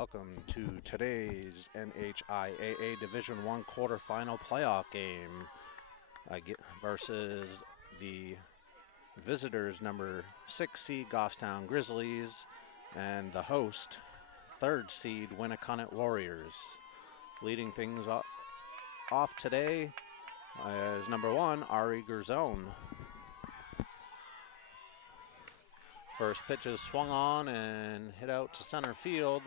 welcome to today's NHIAA Division I quarterfinal playoff game versus the visitors number 6 seed Goffstown Grizzlies and the host 3rd seed Winnacunnet Warriors. Leading things off today is number 1 Ari Gerzone. First pitch is swung on and hit out to center field,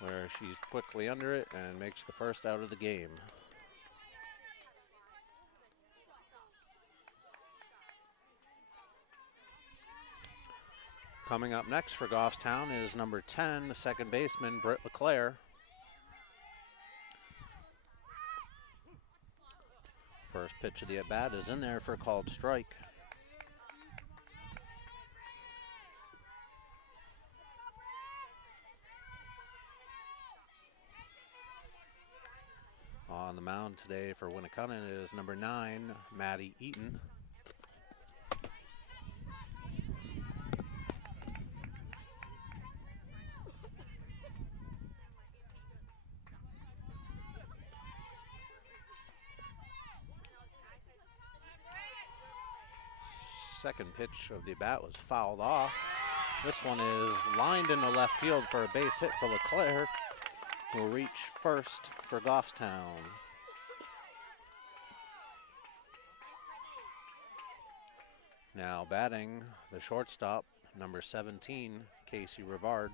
where she's quickly under it and makes the first out of the game. Coming up next for Goffstown is number 10, the second baseman, Britt LeClaire. First pitch of the at-bat is in there for a called strike. On the mound today for Winnacunnet is number 9, Maddie Eaton. Second pitch of the bat was fouled off. This one is lined into left field for a base hit for LeClaire, who will reach first for Goffstown. Now batting, the shortstop, number 17, Casey Rivard.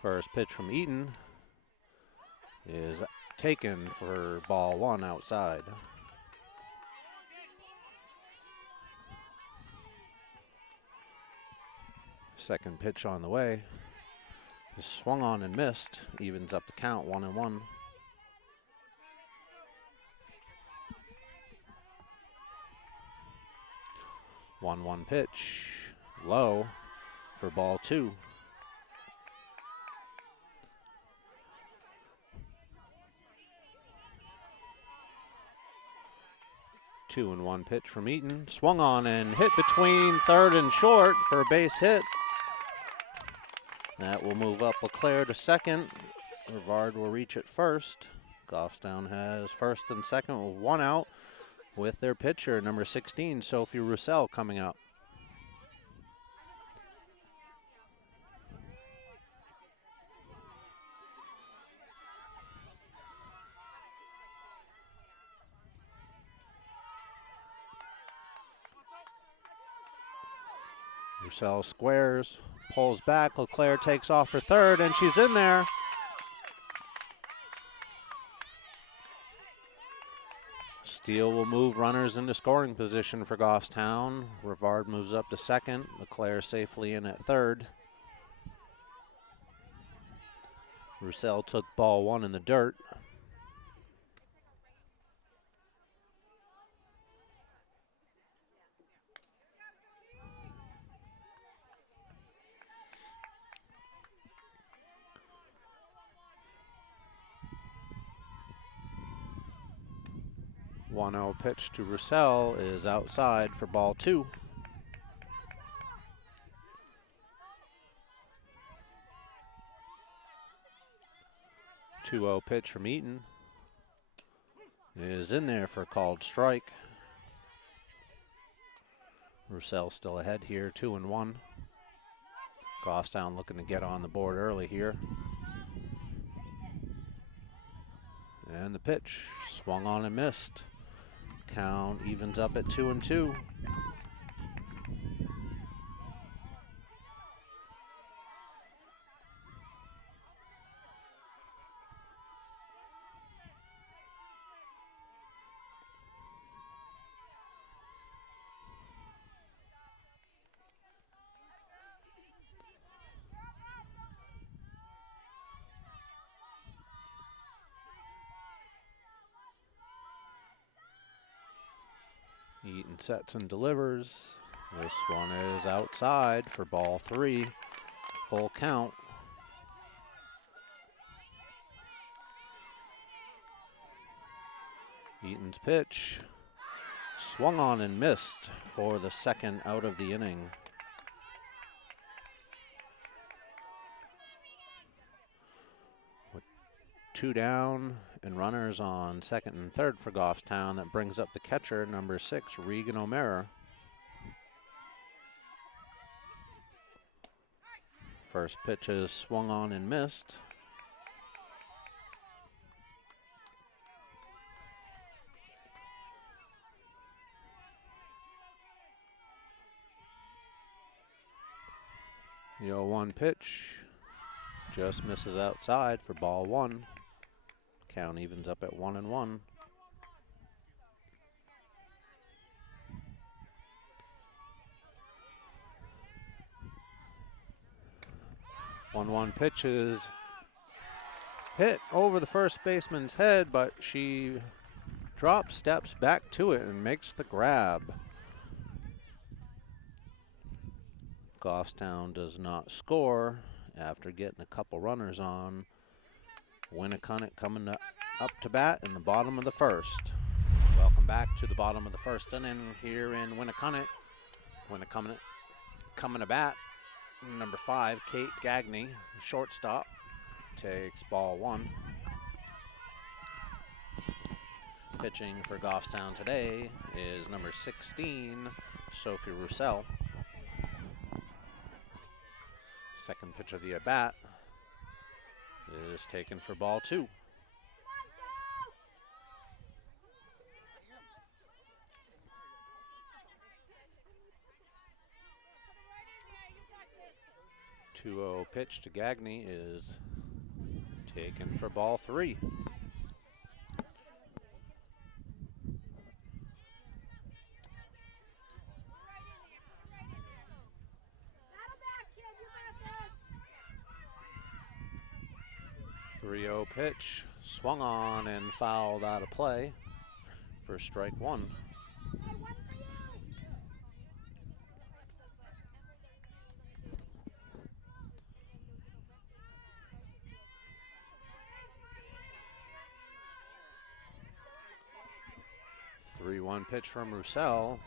First pitch from Eaton is taken for ball 1 outside. Second pitch on the way is swung on and missed, evens up the count 1-1. One pitch, low for ball 2. Two and one pitch from Eaton, swung on and hit between third and short for a base hit. That will move up LeClaire to second. Rivard will reach it first. Goffstown has first and second with 1 out, with their pitcher, number 16, Sophie Roussel, coming up. Roussel squares, pulls back, LeClaire takes off for third, and she's in there. Steele will move runners into scoring position for Goffstown. Rivard moves up to second. LeClaire safely in at third. Roussel took ball one in the dirt. One 0 pitch to Roussel is outside for ball two. 2-0 pitch from Eaton is in there for a called strike. Roussel still ahead here, 2-1. Goffstown looking to get on the board early here. And the pitch swung on and missed. Count evens up at 2-2. Eaton sets and delivers. This one is outside for ball three. Full count. Eaton's pitch swung on and missed for the second out of the inning. With two down and runners on second and third for Goffstown, that brings up the catcher, number 6, Regan O'Mara. First pitch is swung on and missed. The 0-1 pitch just misses outside for ball one. Count evens up at 1-1. One pitch is hit over the first baseman's head, but she drops, steps back to it, and makes the grab. Goffstown does not score after getting a couple runners on. Winnacunnet coming up to bat in the bottom of the first. Welcome back to the bottom of the first inning here in Winnacunnet. Winnacunnet coming to bat. Number 5, Kate Gagney, shortstop, takes ball one. Pitching for Goffstown today is number 16, Sophie Roussel. Second pitch of the at-bat is taken for ball two. Two 2-0 pitch to Gagney is taken for ball three. Three-0 pitch, swung on and fouled out of play for strike one. Three-one pitch from Roussel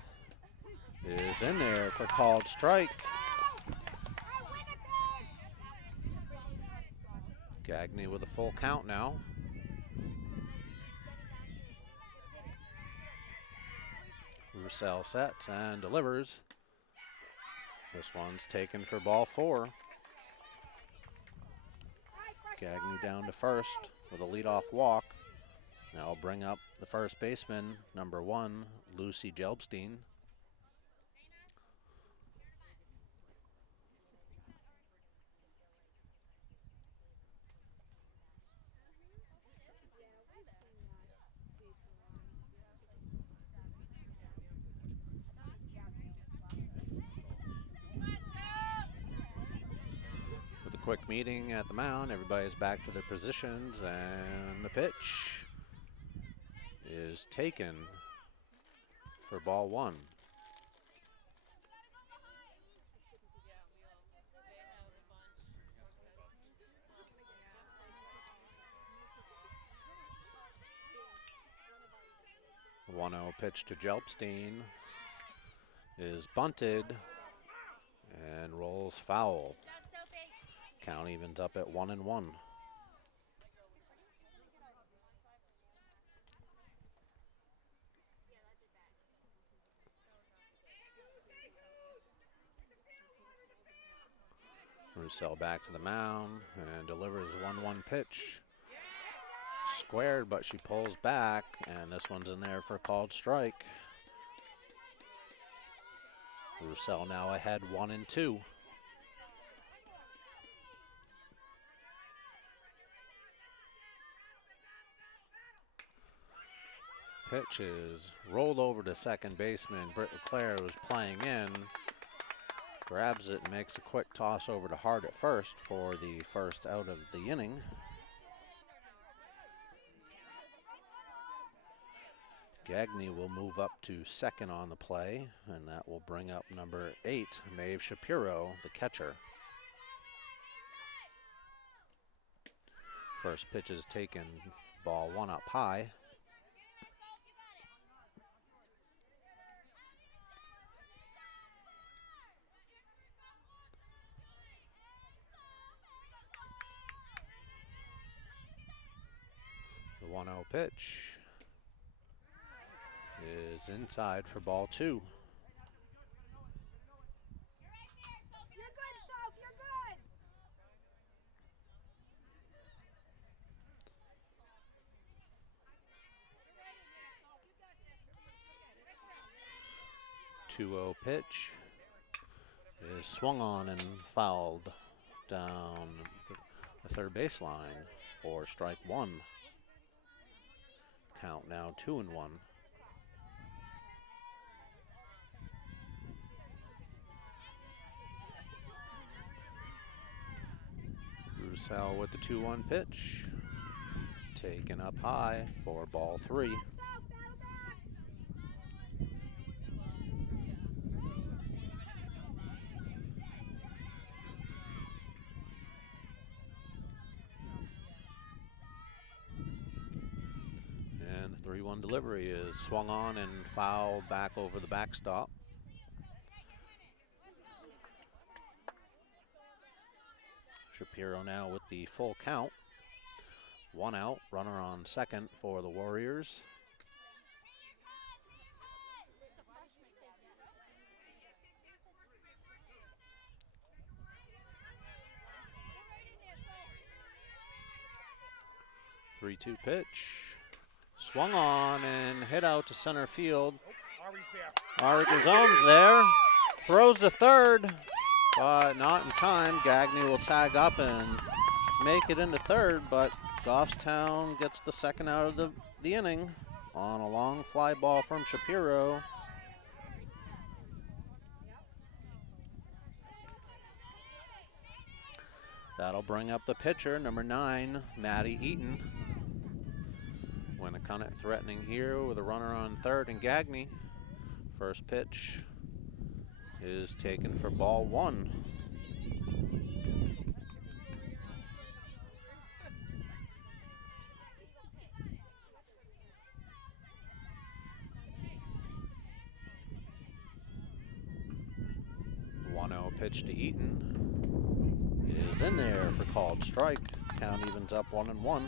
is in there for called strike. Gagney with a full count now. Roussel sets and delivers. This one's taken for ball four. Gagney down to first with a leadoff walk. Now I'll bring up the first baseman, number 1, Lucy Jelbstein. Quick meeting at the mound. Everybody's back to their positions, and the pitch is taken for ball one. The 1-0 pitch to Jelpstein is bunted and rolls foul. Count evens up at 1-1. Roussel back to the mound and delivers 1-1 pitch. Squared, but she pulls back, and this one's in there for a called strike. Roussel now ahead 1-2. Pitch is rolled over to second baseman Britt LeClaire, who's playing in. Grabs it and makes a quick toss over to Hart at first for the first out of the inning. Gagne will move up to second on the play, and that will bring up number 8, Maeve Shapiro, the catcher. First pitch is taken, ball 1 up high. The 1-0 pitch is inside for ball 2. You're good, Soph, you're good. 2-0 pitch is swung on and fouled down the third baseline for strike 1. Count now 2-1. Roussel with the 2-1 pitch. Taken up high for ball 3. And the 3-1 delivery is swung on and fouled back over the backstop. Shapiro now with the full count. 1 out, runner on second for the Warriors. The 3-2 pitch. Swung on and hit out to center field. Ari Gazone's there. Throws to third, but not in time. Gagne will tag up and make it into third, but Goffstown gets the second out of the inning on a long fly ball from Shapiro. That'll bring up the pitcher, number 9, Maddie Eaton. Winnacunnet threatening here with a runner on third and Gagne. First pitch is taken for ball 1. The 1-0 pitch to Eaton is in there for called strike. Count evens up 1-1.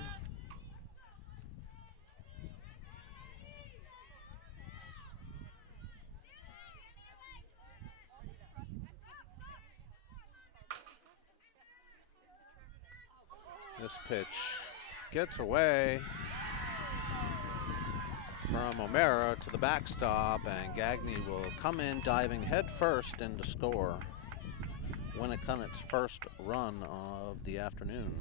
This pitch gets away from O'Mara to the backstop, and Gagne will come in diving head first in to score. Winnacunnet's first run of the afternoon.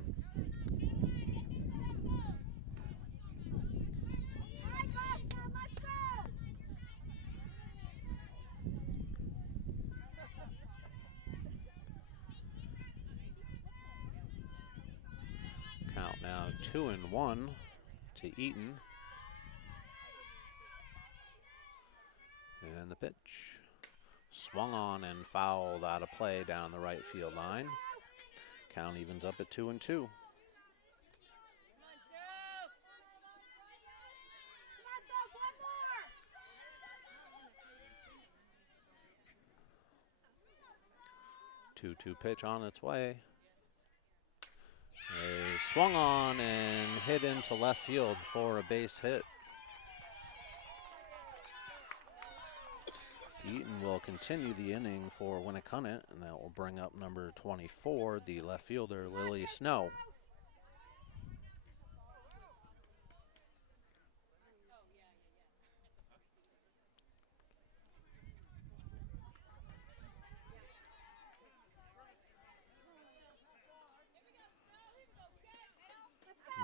Now 2-1 to Eaton. And the pitch. Swung on and fouled out of play down the right field line. Count evens up at 2-2. Two pitch on its way. A swung on and hit into left field for a base hit. Eaton will continue the inning for Winnacunnet, and that will bring up number 24, the left fielder, Lily Snow.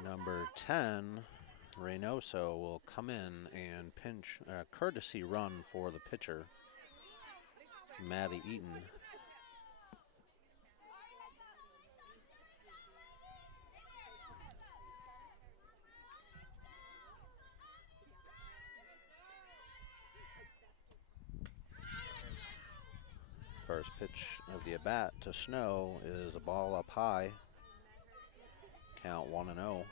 Number 10, Reynoso, will come in and pinch a courtesy run for the pitcher, Maddie Eaton. First pitch of the at-bat to Snow is a ball up high. Count 1-0.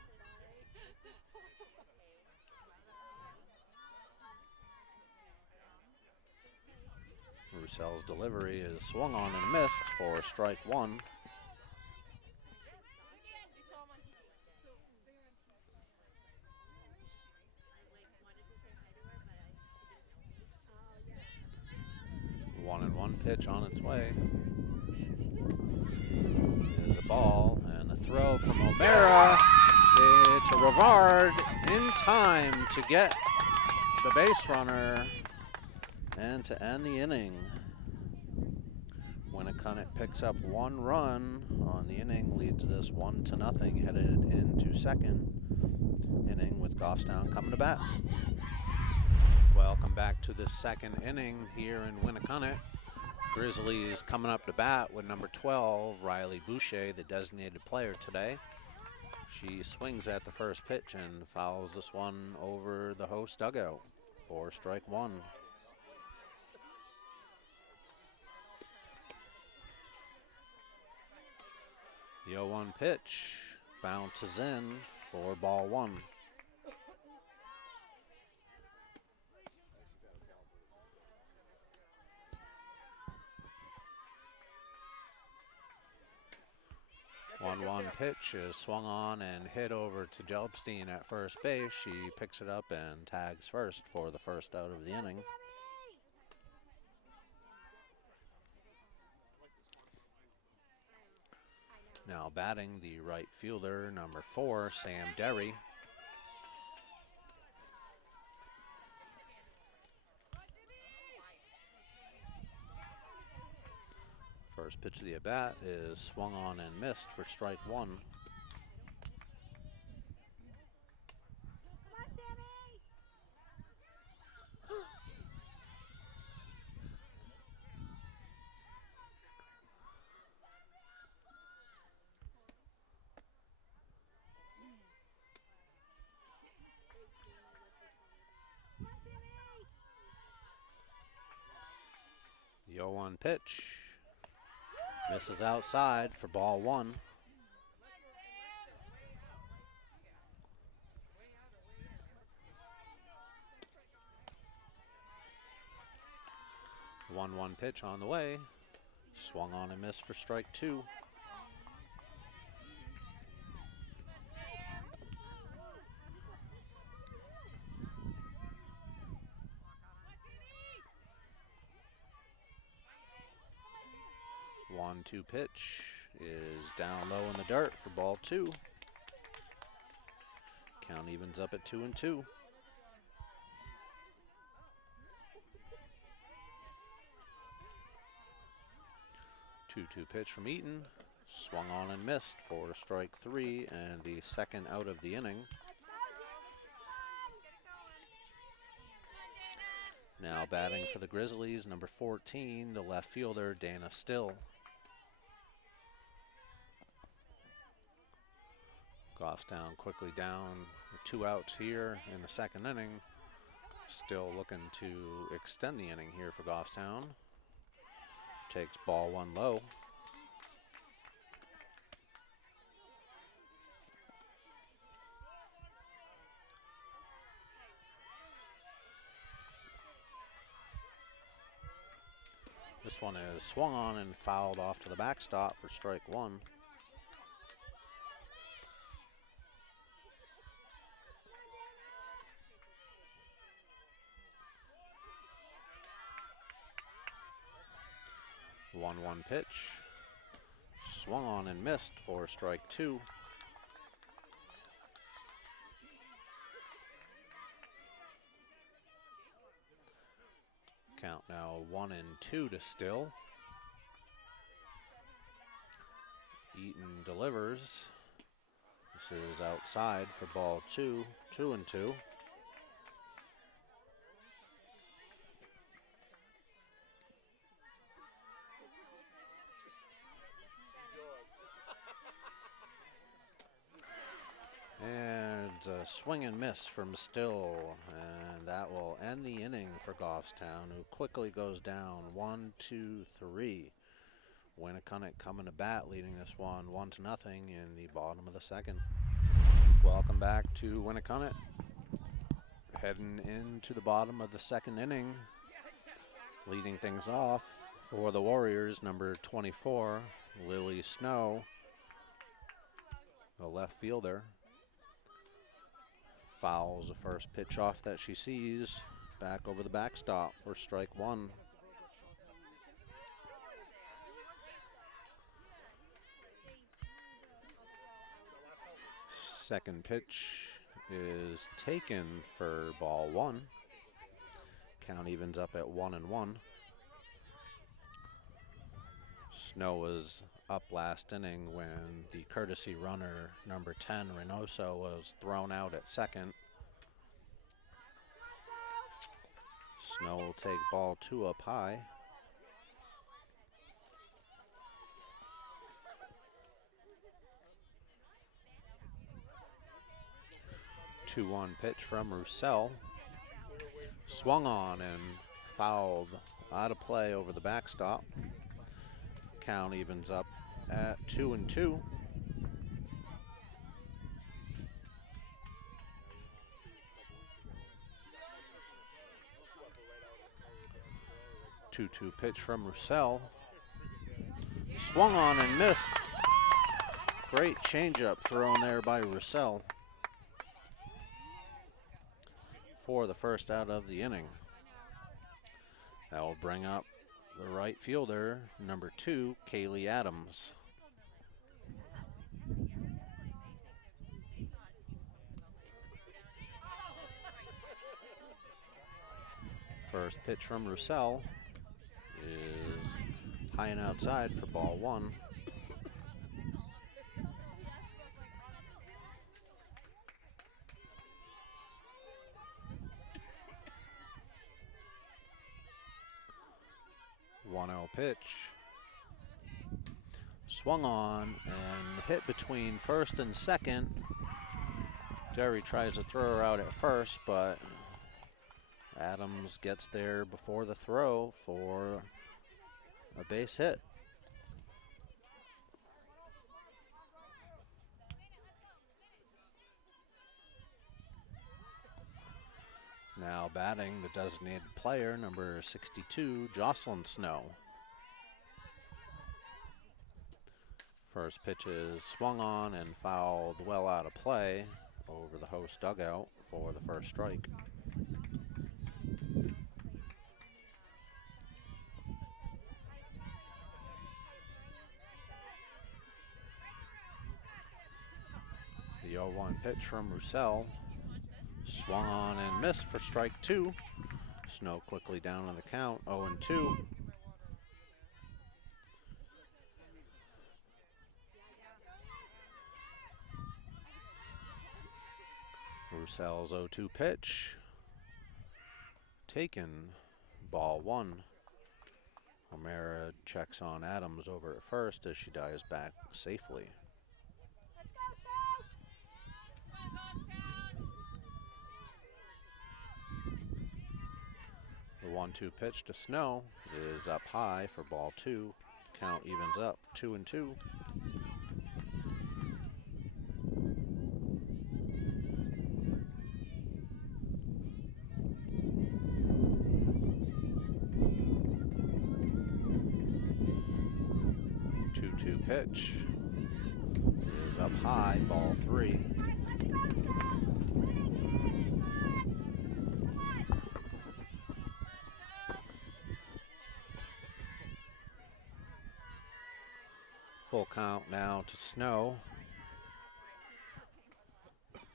Roussell's delivery is swung on and missed for strike one. One and one pitch on its way. Is a ball and a throw from O'Mara to Rivard in time to get the base runner and to end the inning. Winnacunnet picks up one run on the inning, leads this 1-0, headed into second inning with Goffstown coming to bat. Welcome back to the second inning here in Winnacunnet. Grizzlies coming up to bat with number 12, Riley Boucher, the designated player today. She swings at the first pitch and fouls this one over the host dugout for strike one. The 0-1 pitch bounces in for ball one. One pitch is swung on and hit over to Jelpstein at first base. She picks it up and tags first for the first out of the inning. Now batting the right fielder, number 4, Sam Derry. First pitch of the at-bat is swung on and missed for strike one. Come on, Sammy. 0-1 pitch. Misses outside for ball one. One pitch on the way. Swung on and missed for strike two. One-two pitch is down low in the dirt for ball two. Count evens up at 2-2. Two-two pitch from Eaton. Swung on and missed for strike three and the second out of the inning. Now batting for the Grizzlies, number 14, the left fielder, Dana Still. Goffstown quickly down with 2 outs here in the second inning. Still looking to extend the inning here for Goffstown. Takes ball 1 low. This one is swung on and fouled off to the backstop for strike 1. One pitch. Swung on and missed for strike 2. Count now 1-2 to Still. Eaton delivers. This is outside for ball 2, 2-2. And a swing and miss from Still, and that will end the inning for Goffstown, who quickly goes down 1-2-3. Winnacunnet coming to bat, leading this one 1-0 in the bottom of the second. Welcome back to Winnacunnet. Heading into the bottom of the second inning, leading things off for the Warriors, number 24, Lily Snow, the left fielder. Fouls the first pitch off that she sees, back over the backstop for strike 1. Second pitch is taken for ball 1. Count evens up at 1-1. Snow was up last inning when the courtesy runner, number 10, Reynoso, was thrown out at second. Snow will take ball 2 up high. Two-one pitch from Roussel. Swung on and fouled out of play over the backstop. Count evens up at 2-2. Two-two pitch from Roussel. Swung on and missed. Great changeup thrown there by Roussel for the first out of the inning. That will bring up the right fielder, number 2, Kaylee Adams. First pitch from Roussel is high and outside for ball 1. One-0 pitch. Swung on and hit between first and second. Derry tries to throw her out at first, but Adams gets there before the throw for a base hit. Now batting the designated player, number 62, Jocelyn Snow. First pitch is swung on and fouled well out of play over the host dugout for the first strike. The 0-1 pitch from Roussel. Swung on and missed for strike 2. Snow quickly down on the count, 0-2. Roussel's 0-2 pitch. Taken, ball 1. O'Mara checks on Adams over at first as she dives back safely. Let's go, South! 1-2 pitch to Snow is up high for ball 2. Count evens up 2-2. Pitch is up high, ball 3. Full count now to Snow.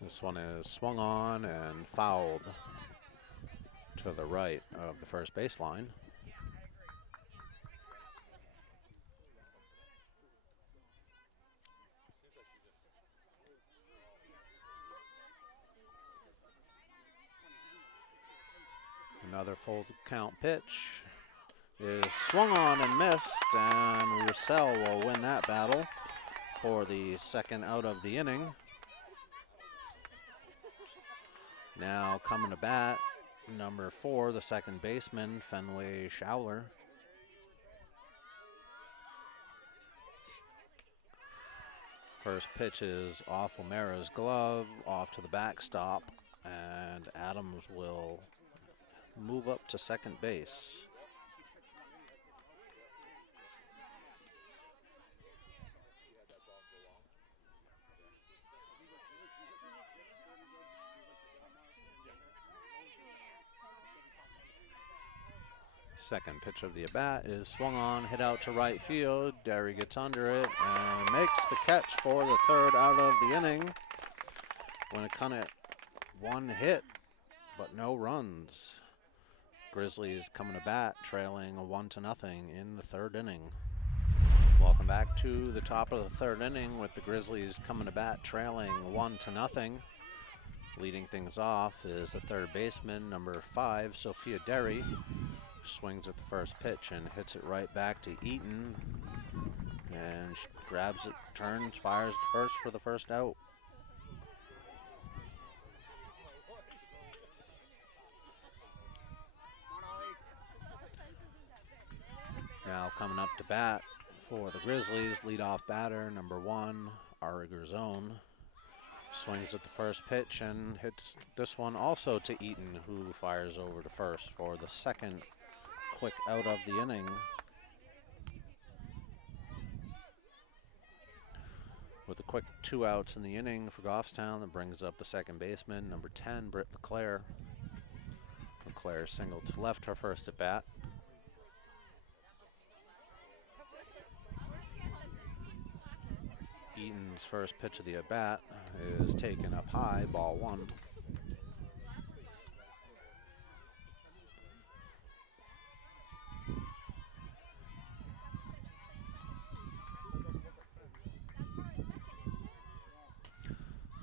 This one is swung on and fouled to the right of the first baseline. Another full count pitch is swung on and missed, and Roussel will win that battle for the second out of the inning. Now coming to bat, number 4, the second baseman, Fenway Schowler. First pitch is off O'Mara's glove, off to the backstop, and Adams will move up to second base. Second pitch of the at-bat is swung on, hit out to right field. Derry gets under it and makes the catch for the third out of the inning. Winnacunnet 1 hit, but no runs. Grizzlies coming to bat, trailing 1-0 in the third inning. Welcome back to the top of the third inning with the Grizzlies coming to bat, trailing 1-0. Leading things off is the third baseman, number 5, Sophia Derry. Swings at the first pitch and hits it right back to Eaton. And she grabs it, turns, fires the first for the first out. Now coming up to bat for the Grizzlies, leadoff batter, number 1, Ari Garzone. Swings at the first pitch and hits this one also to Eaton, who fires over to first for the second quick out of the inning. With a quick 2 outs in the inning for Goffstown, that brings up the second baseman, number 10, Britt LeClaire. LeClaire singled to left her first at bat. Eaton's first pitch of the at-bat is taken up high, ball 1.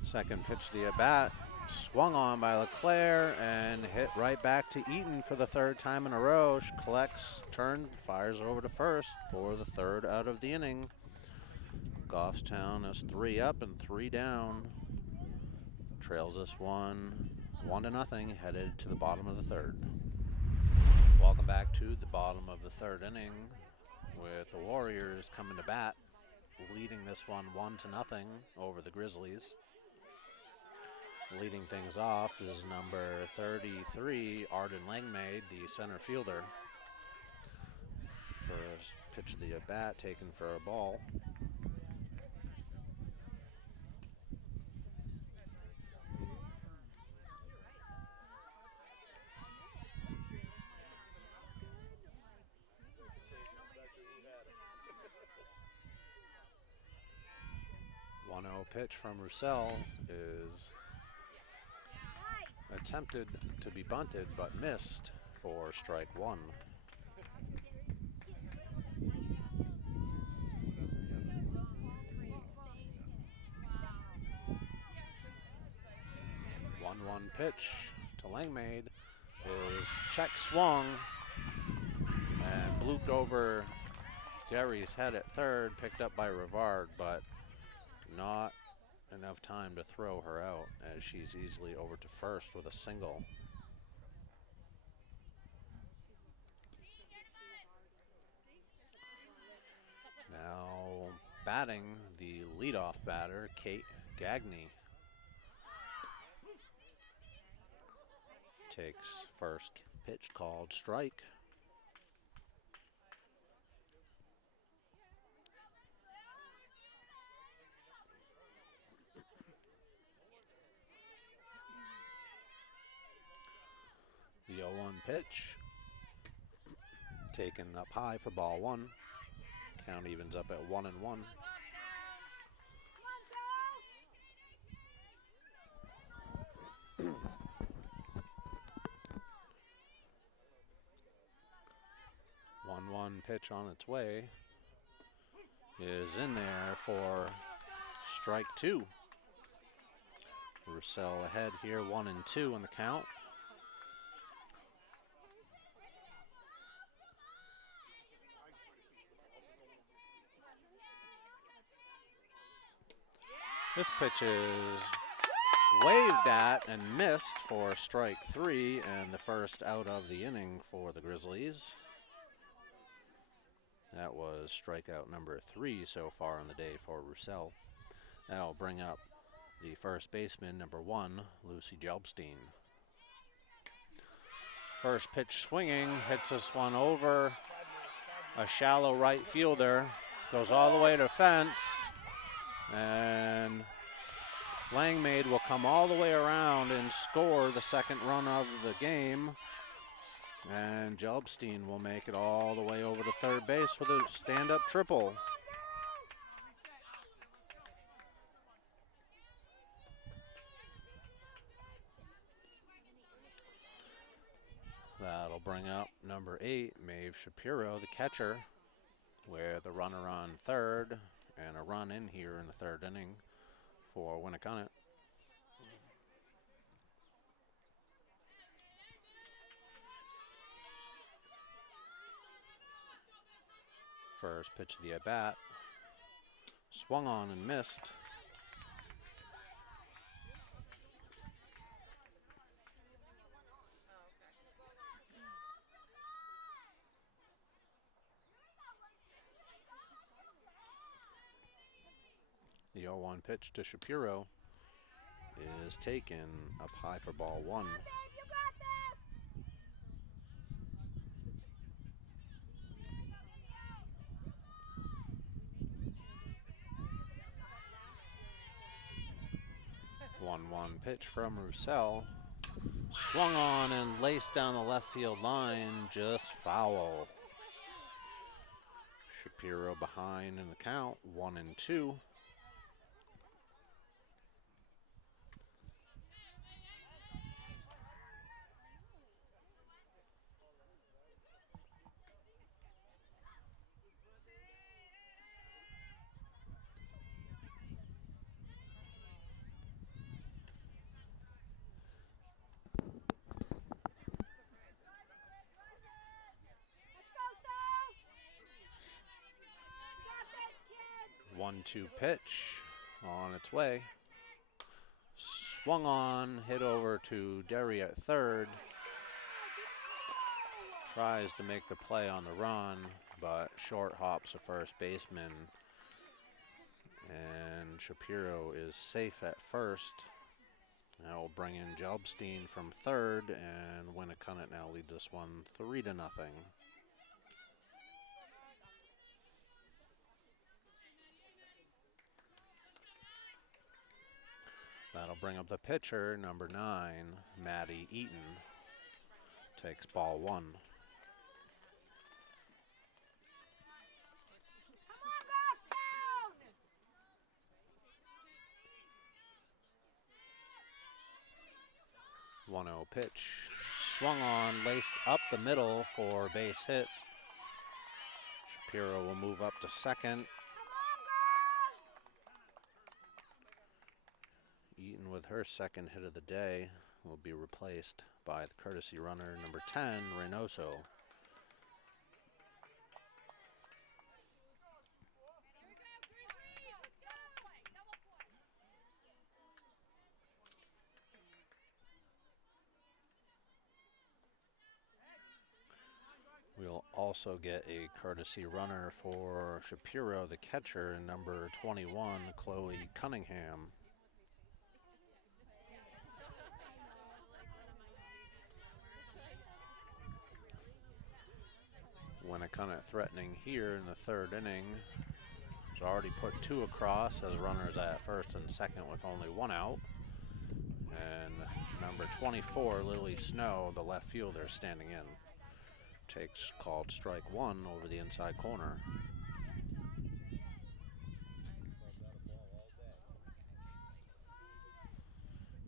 Second pitch of the at-bat, swung on by LeClaire and hit right back to Eaton for the third time in a row. She collects, turns, fires over to first for the third out of the inning. Goffstown is 3 up and 3 down. Trails this one 1-0, headed to the bottom of the third. Welcome back to the bottom of the third inning with the Warriors coming to bat, leading this one 1-0 over the Grizzlies. Leading things off is number 33, Arden Langmaid, the center fielder. First pitch of the at-bat taken for a ball. Pitch from Roussel is attempted to be bunted but missed for strike 1. One pitch to Langmaid is check swung and blooped over Derry's head at third, picked up by Rivard, but not enough time to throw her out as she's easily over to first with a single. batting, the leadoff batter, Kate Gagney. Takes first pitch called strike. The 0-1 pitch. Taken up high for ball one. Count evens up at 1-1. One pitch on its way is in there for strike two. Roussel ahead here, 1-2 in the count. This pitch is waved at and missed for strike three and the first out of the inning for the Grizzlies. That was strikeout number 3 so far on the day for Roussel. That'll bring up the first baseman, number 1, Lucy Jelbstein. First pitch swinging, hits this one over a shallow right fielder, goes all the way to fence, and Langmaid will come all the way around and score the second run of the game. And Jelbstein will make it all the way over to third base with a stand-up triple. That'll bring up number 8, Maeve Shapiro, the catcher, with a runner on third and a run in here in the third inning for Winnacunnet. First pitch of the at-bat, swung on and missed. The 0-1 pitch to Shapiro is taken up high for ball one. One pitch from Roussel. Swung on and laced down the left field line, just foul. Shapiro behind in the count, 1-2. One-two pitch on its way. Swung on, hit over to Derry at third. Tries to make the play on the run, but short hops a first baseman. And Shapiro is safe at first. That will bring in Jelbstein from third, and Winnacunnet now leads this one 3-0. That'll bring up the pitcher, number 9, Maddie Eaton. Takes ball one. Come on, 1-0 pitch. Swung on, laced up the middle for a base hit. Shapiro will move up to second. Eaton, with her second hit of the day, will be replaced by the courtesy runner, number 10, Reynoso. We'll also get a courtesy runner for Shapiro, the catcher, number 21, Chloe Cunningham. Winnacunnet threatening here in the third inning. Has already put 2 across as runners at first and second with only 1 out. And number 24, Lily Snow, the left fielder, standing in. Takes called strike 1 over the inside corner.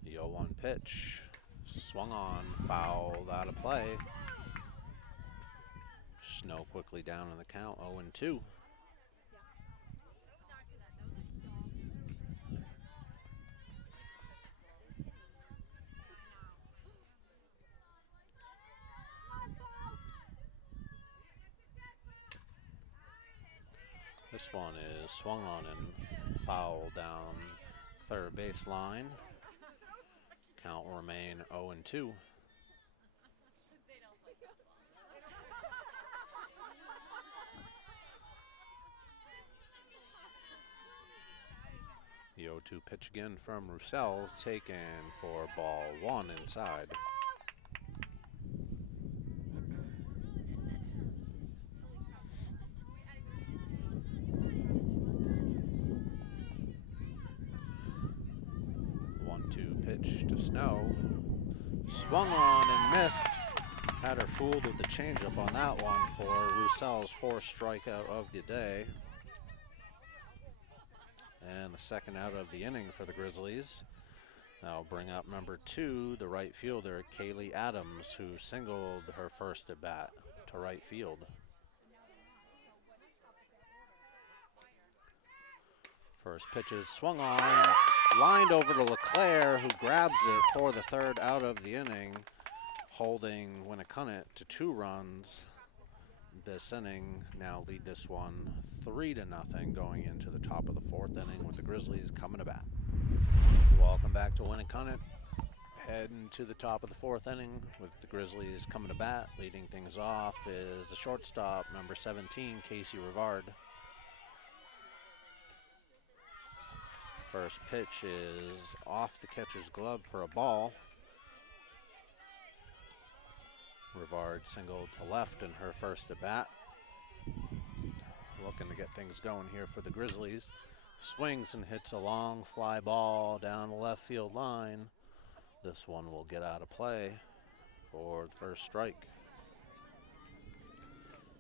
The 0-1 pitch. Swung on, fouled out of play. Snow quickly down in the count, 0-2. This one is swung on and fouled down third base line. Count will remain 0-2. The 0-2 pitch again from Roussel, taken for ball 1 inside. Pitch to Snow. Swung on and missed. Had her fooled with the changeup on that one for Roussel's 4th strikeout of the day. And the second out of the inning for the Grizzlies. That'll bring up number 2, the right fielder, Kaylee Adams, who singled her first at bat to right field. First pitch is swung on, lined over to LeClaire, who grabs it for the third out of the inning, holding Winnacunnet to 2 runs. This inning now lead this one 3-0 going into the top of the 4th inning with the Grizzlies coming to bat. Welcome back to Winnacunnet. Heading to the top of the 4th inning with the Grizzlies coming to bat. Leading things off is the shortstop, number 17, Casey Rivard. First pitch is off the catcher's glove for a ball. Rivard singled to left in her first at bat. Looking to get things going here for the Grizzlies. Swings and hits a long fly ball down the left field line. This one will get out of play for the first strike.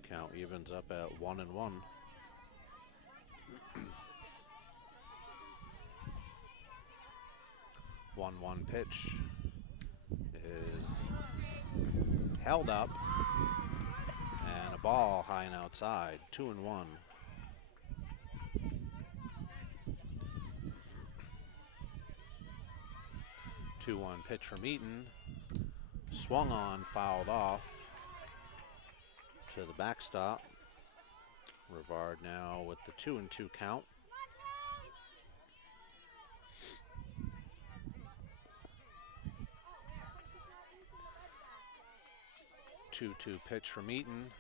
Count evens up at 1-1. 1-1 pitch is held up, and a ball high and outside, 2-1. 2-1 pitch from Eaton, swung on, fouled off to the backstop. Rivard now with the 2-2 count. 2-2 pitch from Eaton.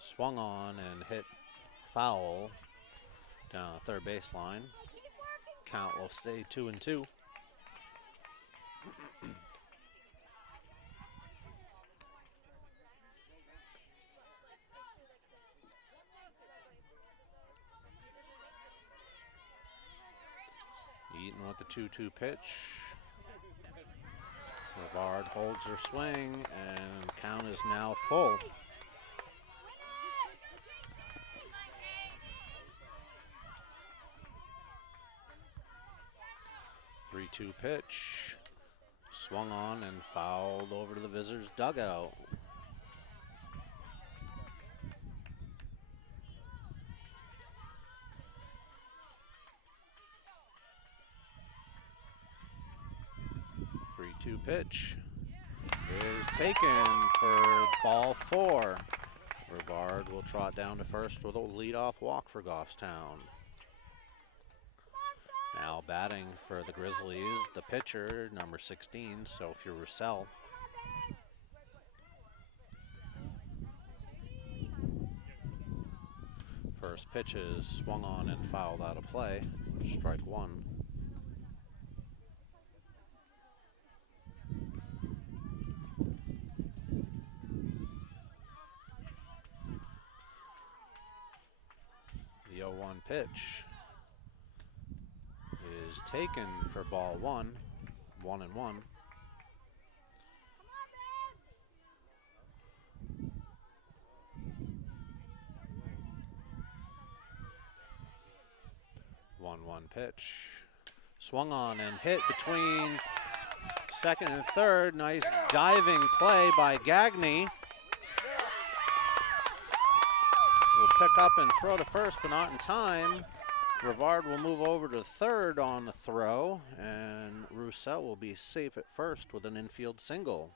Swung on and hit foul down the third baseline. Count will stay 2-2. Eaton with the 2-2 pitch. Rivard holds her swing, and count is now full. Three-two pitch, swung on and fouled over to the visitors' dugout. Three-two pitch is taken for ball 4. Rivard will trot down to first with a leadoff walk for Goffstown. Now batting for the Grizzlies, the pitcher, number 16, Sophia Roussel. First pitch is swung on and fouled out of play. Strike one. The 0-1 pitch is taken for ball one. 1-1. One pitch. Swung on and hit between second and third. Nice diving play by Gagne. Will pick up and throw to first, but not in time. Rivard will move over to third on the throw, and Roussel will be safe at first with an infield single.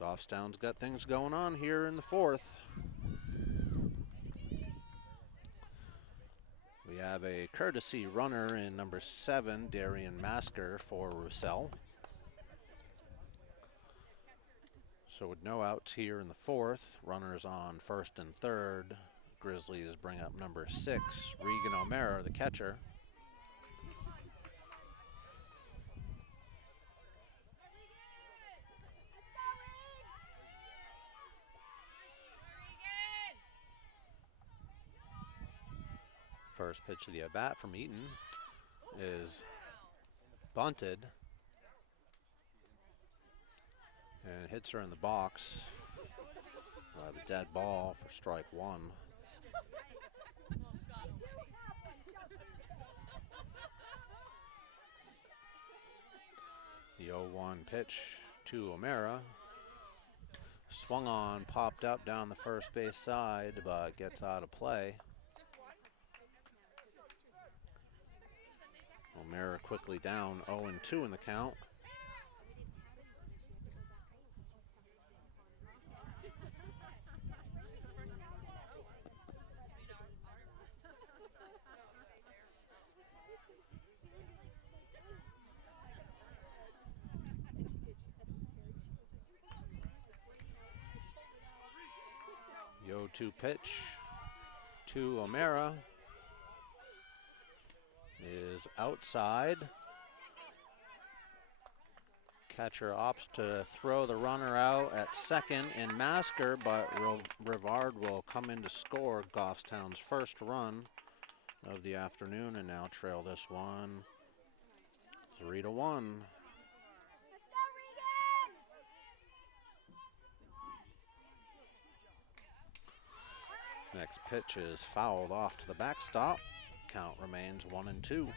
Goffstown's got things going on here in the fourth. We have a courtesy runner in number 7, Darian Masker, for Roussel. So with no outs here in the fourth, runners on first and third. Grizzlies bring up number 6, Regan O'Mara, the catcher. First pitch of the at-bat from Eaton is bunted and hits her in the box. We'll have a dead ball for strike one. The 0-1 pitch to O'Mara. Swung on, popped up down the first base side, but gets out of play. O'Mara quickly down 0-2 in the count. The 0-2 pitch to O'Mara is outside. Catcher opts to throw the runner out at second in Masker, but Rivard will come in to score Goffstown's first run of the afternoon and now trail this one 3-1. Next pitch is fouled off to the backstop. Count remains 1-2.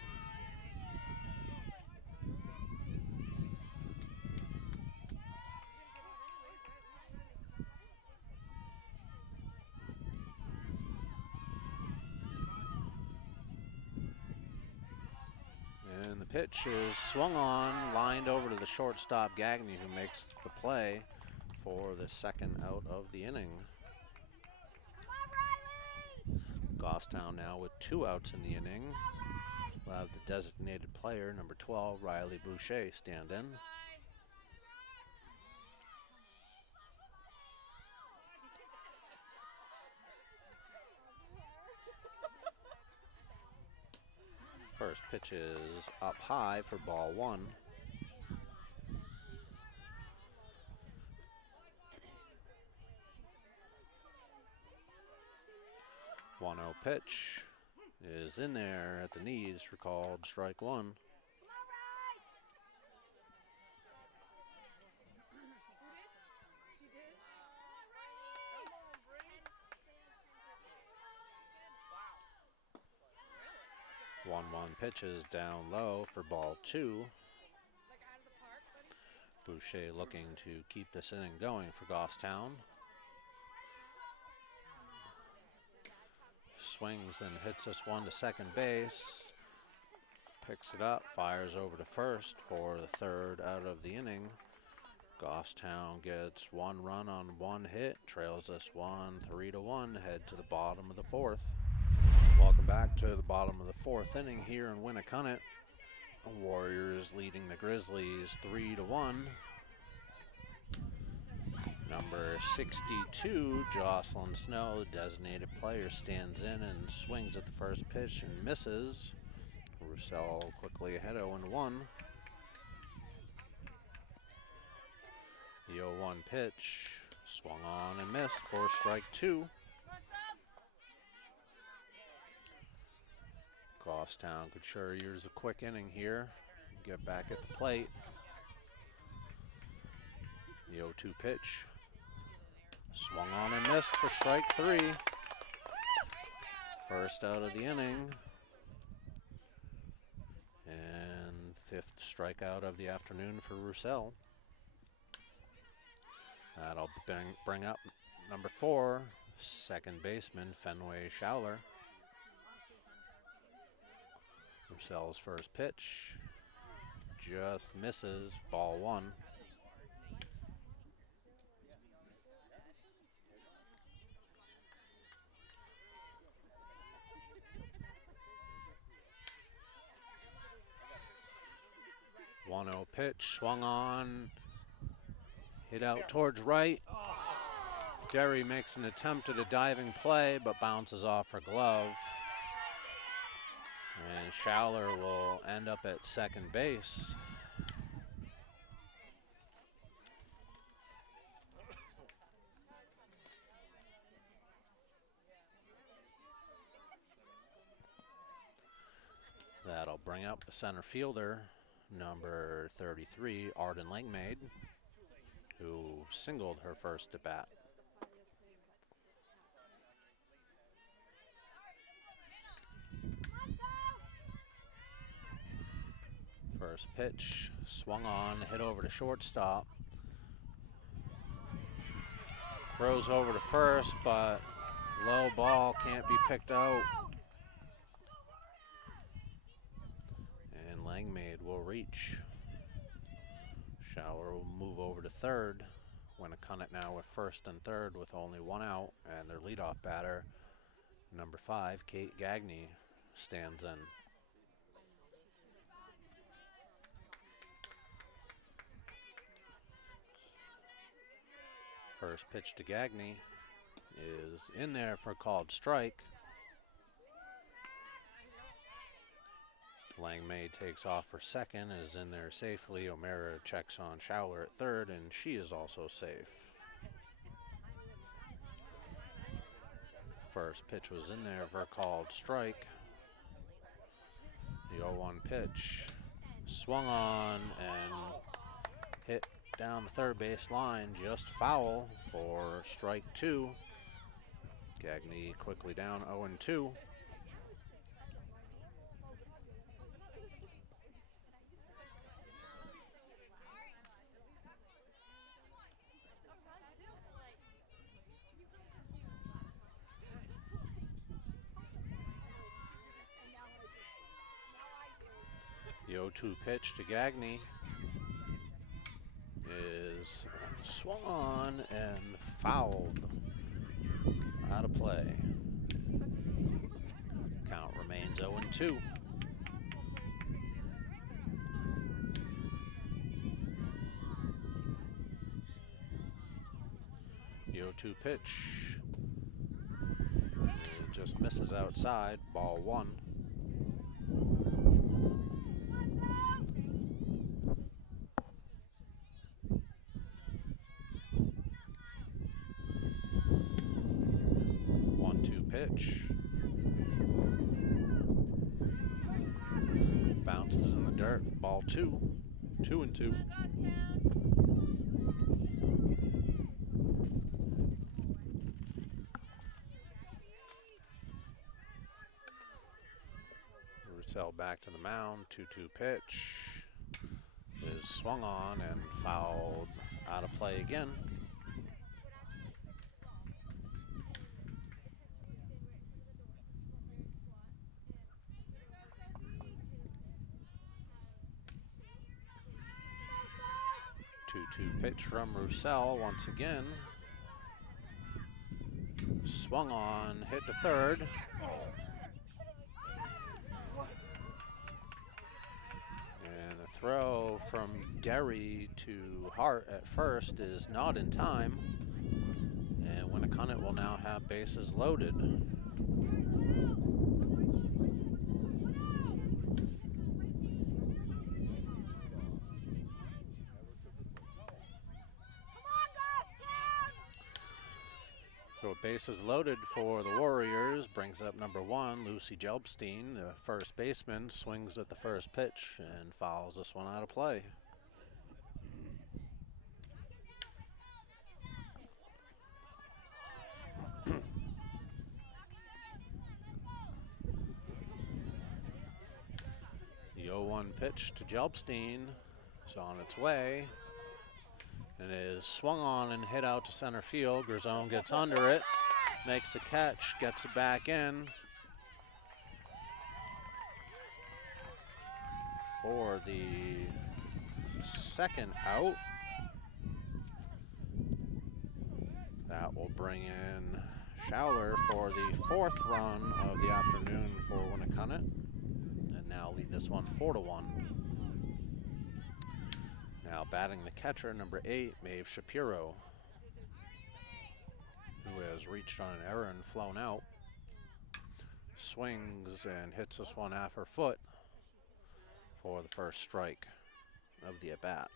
And the pitch is swung on, lined over to the shortstop Gagne, who makes the play for the second out of the inning. Goffstown now with 2 outs in the inning. We'll have the designated player, number 12, Riley Boucher, stand in. First pitch is up high for ball one. 1-0 pitch is in there at the knees for called strike one. One pitch is down low for ball two. Boucher looking to keep this inning going for Goffstown. Swings and hits this one to second base. Picks it up, fires over to first for the third out of the inning. Goffstown gets 1 run on 1 hit, trails this one 3-1, head to the bottom of the fourth. Welcome back to the bottom of the fourth inning here in Winnacunnet. Warriors leading the Grizzlies 3-1. Number 62, Jocelyn Snow, the designated player, stands in and swings at the first pitch and misses. Roussel quickly ahead 0-1. The 0-1 pitch, swung on and missed for strike 2. Goffstown could sure use a quick inning here. Get back at the plate. The 0-2 pitch, swung on and missed for strike 3. First out of the inning. And 5th strikeout of the afternoon for Roussel. That'll bring up number 4, second baseman Fenway Schowler. Roussel's first pitch just misses, ball 1. One 0 pitch, swung on, hit out towards right. Derry makes an attempt at a diving play, but bounces off her glove. And Schowler will end up at second base. That'll bring up the center fielder, number 33, Arden Langmaid, who singled her first at bat. First pitch, swung on, hit over to shortstop. Throws over to first, but low ball can't be picked out. And Langmaid will reach. Schowler will move over to third. Winnacunnet now with first and third with only 1 out, and their leadoff batter, number 5, Kate Gagne, stands in. First pitch to Gagne is in there for a called strike. Langmaid takes off for second, is in there safely. O'Mara checks on Schowler at third, and she is also safe. First pitch was in there for a called strike. The 0-1 pitch, swung on and hit down the third base line, just foul for strike 2. Gagne quickly down 0-2. The 0-2 pitch to Gagne is swung on and fouled out of play. Count remains 0-2. The 0-2 pitch, it just misses outside, ball 1. Pitch. Bounces in the dirt, ball 2. 2-2. Roussel back to the mound, 2-2 pitch is swung on and fouled out of play again. Pitch from Roussel once again. Swung on, hit to third. And a throw throw from Derry to Hart at first is not in time. And Winnacunnet will now have bases loaded. So bases loaded for the Warriors brings up number 1, Lucy Jelbstein, the first baseman, swings at the first pitch and fouls this one out of play. The 0-1 pitch to Jelbstein is on its way and is swung on and hit out to center field. Grisone gets under it, makes a catch, gets it back in for the second out. That will bring in Schouler for the 4th run of the afternoon for Winnacunnet, and now lead this one 4-1. Now batting the catcher, number 8, Maeve Shapiro, who has reached on an error and flown out. Swings and hits this one off her foot for the first strike of the at-bat.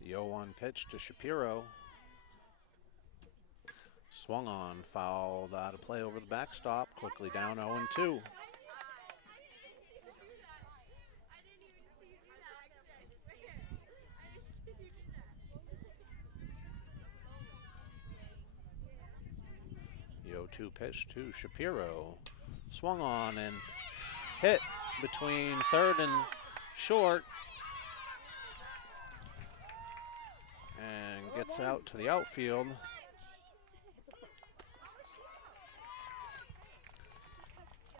The 0-1 pitch to Shapiro. Swung on, fouled out of play over the backstop, quickly down 0-2. The 0-2 pitch to Shapiro. Swung on and hit between third and short. And gets out to the outfield.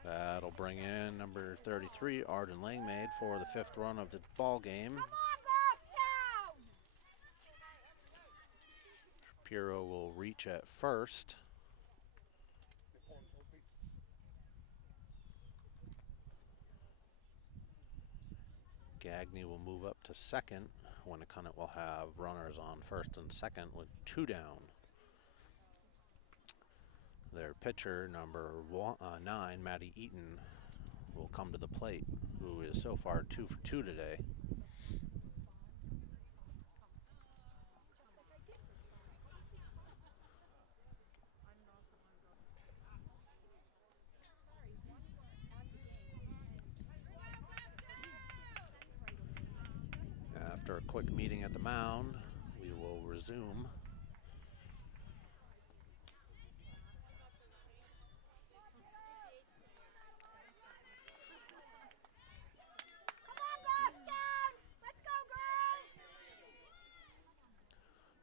That'll bring in number 33, Arden Langmaid, for the 5th run of the ball game. Shapiro will reach at first. Gagne will move up to second. Winnacunnet will have runners on first and second with 2 down. Their pitcher, number 9, Maddie Eaton, will come to the plate, who is so far 2 for 2 today. After a quick meeting at the mound, we will resume.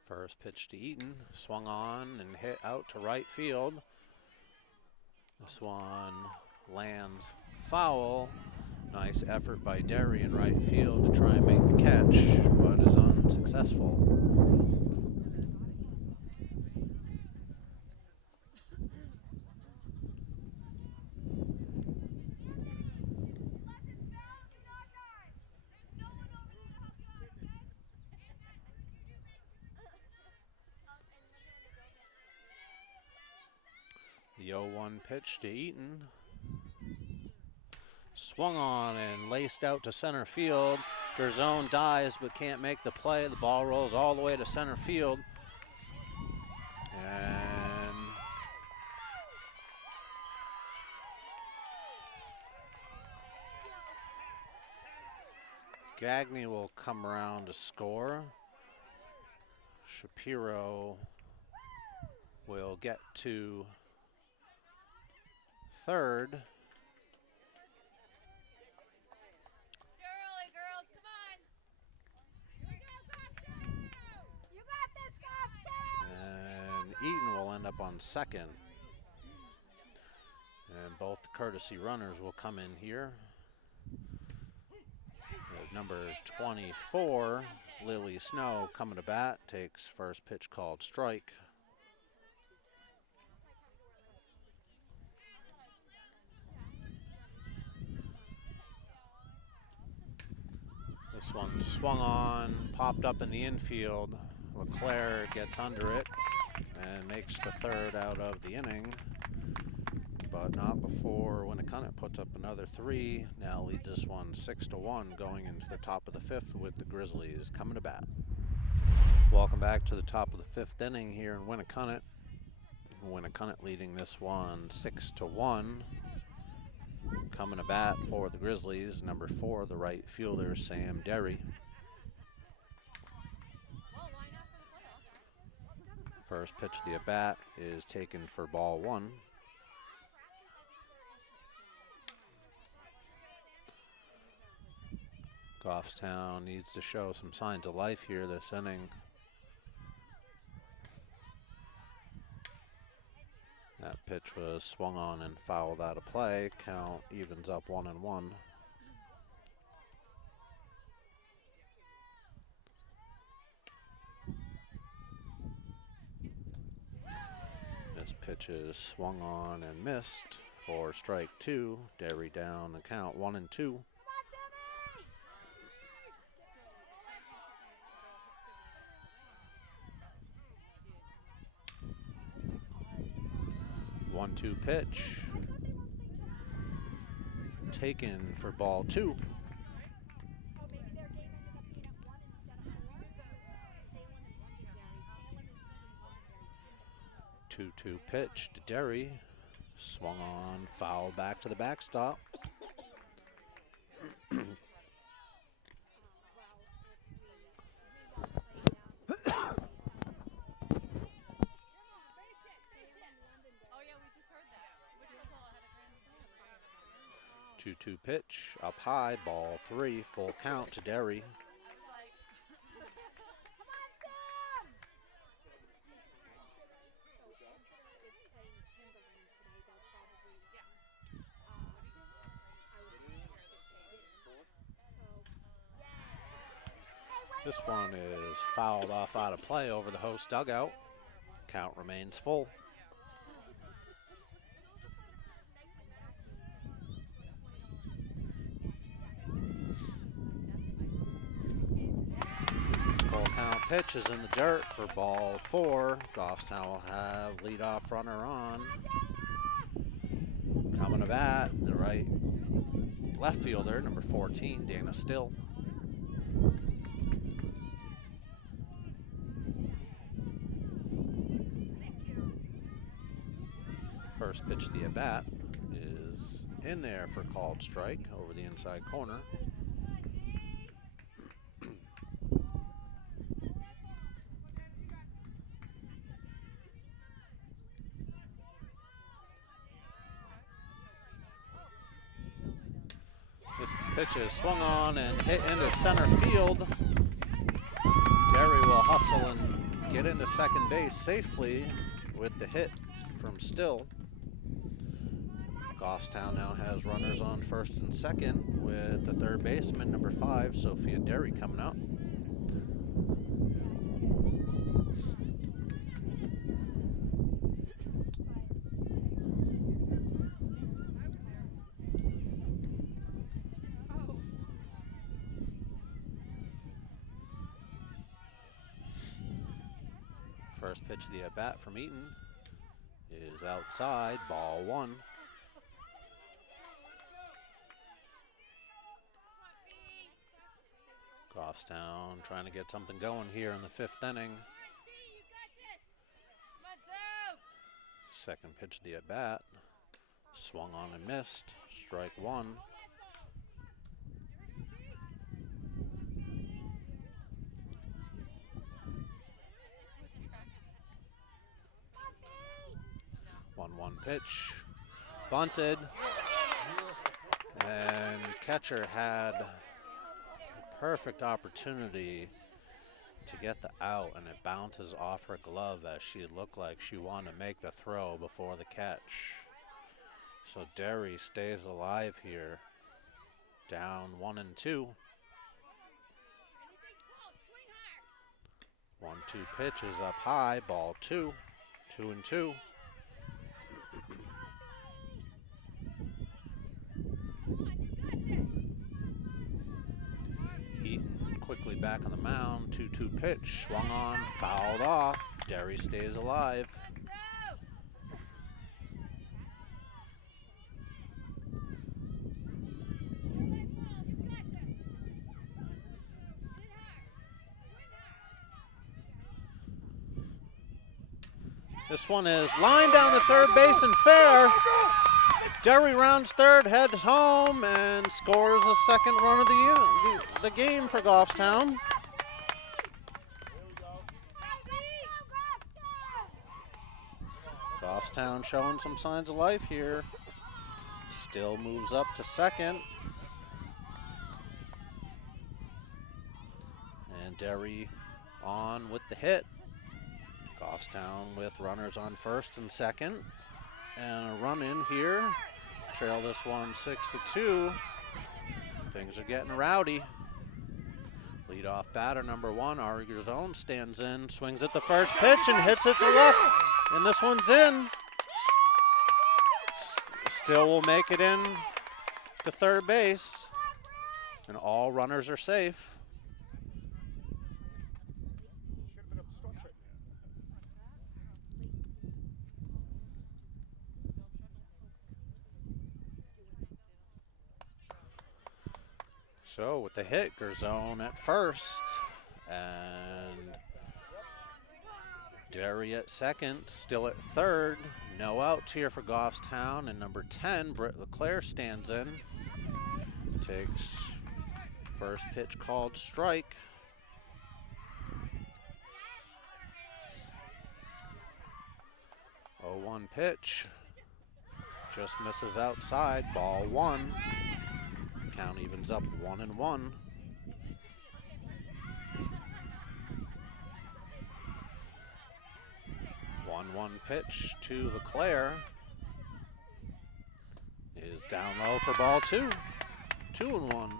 First pitch to Eaton, swung on and hit out to right field. This one lands foul. Nice effort by Derry in right field to try and make the catch, but is unsuccessful. The 0-1 pitch to Eaton. Swung on and laced out to center field. Grisone dives but can't make the play. The ball rolls all the way to center field. And Gagne will come around to score. Shapiro will get to third. And Eaton will end up on second. And both the courtesy runners will come in here. Number 24, Lily Snow, coming to bat, takes first pitch called strike. This one swung on, popped up in the infield. LeClaire gets under it and makes the third out of the inning, but not before Winnacunnet puts up another 3. Now leads this one 6-1 going into the top of the 5th with the Grizzlies coming to bat. Welcome back to the top of the 5th inning here in Winnacunnet. Winnacunnet leading this one 6-1. Coming to bat for the Grizzlies, number 4, the right fielder, Sam Derry. First pitch of the at-bat is taken for ball 1. Goffstown needs to show some signs of life here this inning. That pitch was swung on and fouled out of play. Count evens up 1-1. This pitch is swung on and missed for strike 2. Derry down the count 1-2. 1-2 pitch. Taken for ball 2. 2-2 pitch to Derry. Swung on, foul back to the backstop. Two pitch, up high, ball 3, full count to Derry. This one is fouled off out of play over the host dugout. Count remains full. Pitch is in the dirt for ball 4. Goffstown will have leadoff runner on. Coming to bat, the right left fielder, number 14, Dana Still. First pitch of the at-bat is in there for called strike over the inside corner. This pitch is swung on and hit into center field. Derry will hustle and get into second base safely with the hit from Still. Goffstown now has runners on first and second with the third baseman, number 5, Sophia Derry, coming up. First pitch of the at-bat from Eaton is outside, ball 1. Goffstown trying to get something going here in the 5th inning. Second pitch of the at-bat, swung on and missed, strike 1. One pitch, bunted, and catcher had a perfect opportunity to get the out, and it bounces off her glove as she looked like she wanted to make the throw before the catch. So Derry stays alive here. Down 1-2. 1-2 pitch is up high. Ball 2. 2-2. Eaton quickly back on the mound. 2-2 pitch. Swung on. Fouled off. Derry stays alive. This one is lined down the third base and fair. Derry rounds third, heads home, and scores the second run of the game for Goffstown. Goffstown showing some signs of life here. Still moves up to second. And Derry on with the hit. Goffstown with runners on first and second. And a run in here. Trail this one 6-2. Things are getting rowdy. Leadoff batter number 1, Ari Garzone, stands in, swings at the first pitch and hits it to left. And this one's in. Still will make it in to third base. And all runners are safe. So with the hit, Garzone at first, and Derry at second, still at third. No outs here for Goffstown, and number 10, Britt LeClaire, stands in. Takes first pitch called strike. Oh, 1 pitch, just misses outside, ball 1. Count evens up 1-1. 1-1 pitch to LeClaire is down low for ball 2. 2-1.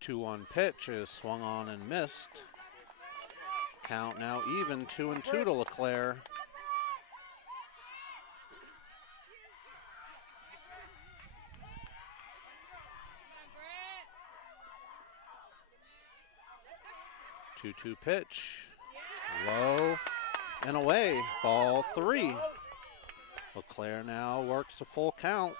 Two-one pitch is swung on and missed. Count now even, 2-2 to LeClaire. Two-two pitch, low and away. Ball 3. LeClaire now works a full count.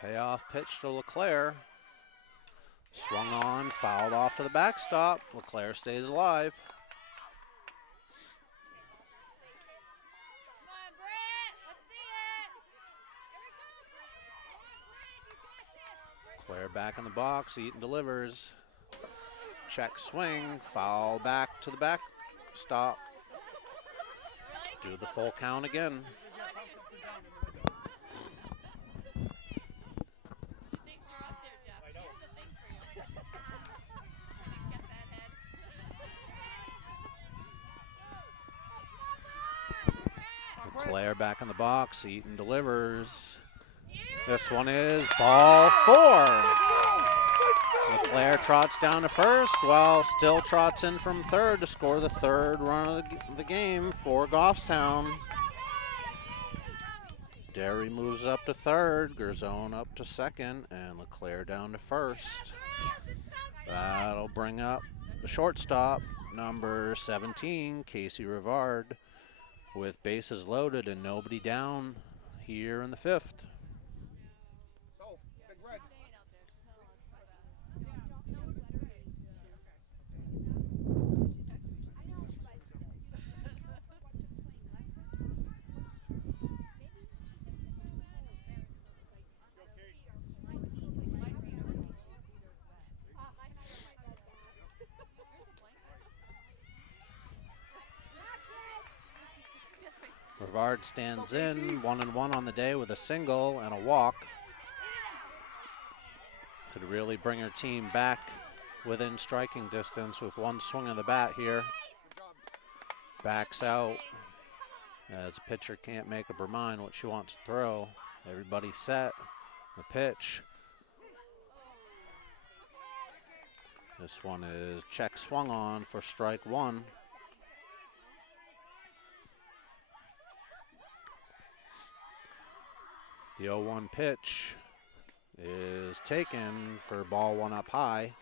Payoff pitch to LeClaire. Swung on, fouled off to the backstop. LeClaire stays alive. Come on, Britt. Let's see it. LeClaire back in the box. Eaton delivers. Check swing, foul back to the backstop. Do the full count again. LeClaire back in the box. Eaton delivers. This one is ball 4. LeClaire trots down to first, while still trots in from third to score the third run of the game for Goffstown. Derry moves up to third, Garzone up to second, and LeClaire down to first. That'll bring up the shortstop, number 17, Casey Rivard, with bases loaded and nobody down here in the 5th. Brevard stands in, 1-1 on the day with a single and a walk. Could really bring her team back within striking distance with one swing of the bat here. Backs out as the pitcher can't make up her mind what she wants to throw. Everybody set, the pitch. This one is check swung on for strike one. The 0-1 pitch is taken for ball one up high.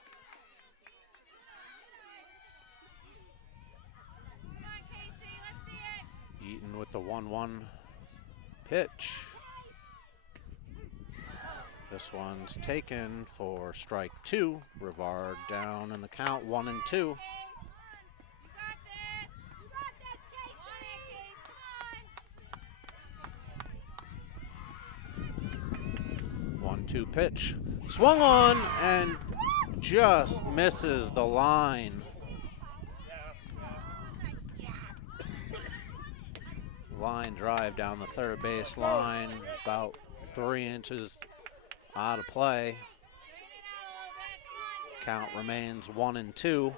Come on, Casey, let's see it. Eaton with the 1-1 pitch. This one's taken for strike two. Brevard down in the count, 1-2. You got this. You got this, Casey. Come on, 1-2 pitch. Swung on and just misses the line. Line drive down the third base line, about 3 inches out of play. Count remains 1-2.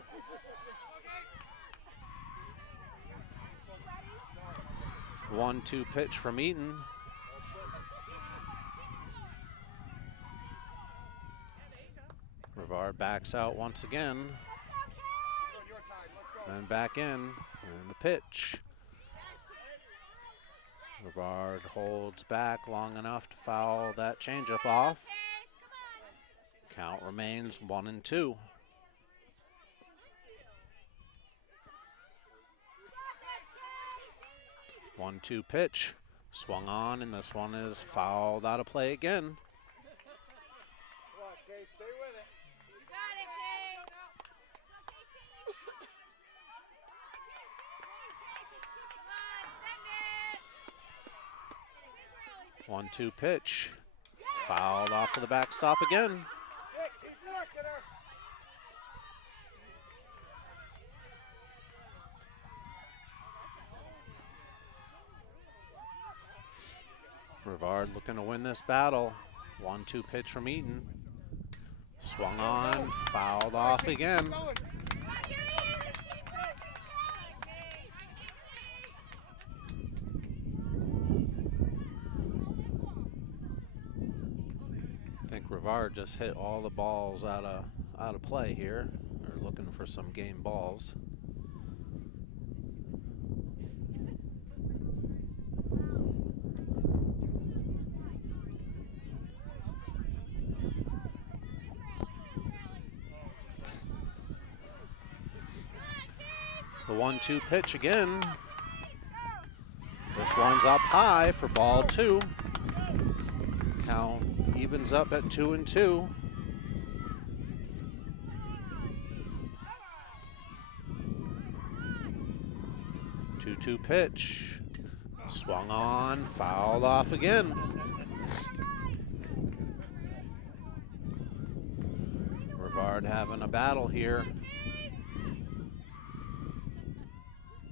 1-2 pitch from Eaton. Brevard backs out once again. Then back in, and the pitch. Brevard holds back long enough to foul that changeup off. Count remains 1-2. 1-2 pitch, swung on, and this one is fouled out of play again. You got it, Case. 1-2 pitch, fouled off to the backstop again. Brevard looking to win this battle. 1-2 pitch from Eaton. Swung on, fouled off again. I think Brevard just hit all the balls out of play here. They're looking for some game balls. The 1-2 pitch again. This one's up high for ball two. Count evens up at 2-2. Two pitch. Swung on, fouled off again. Brevard having a battle here.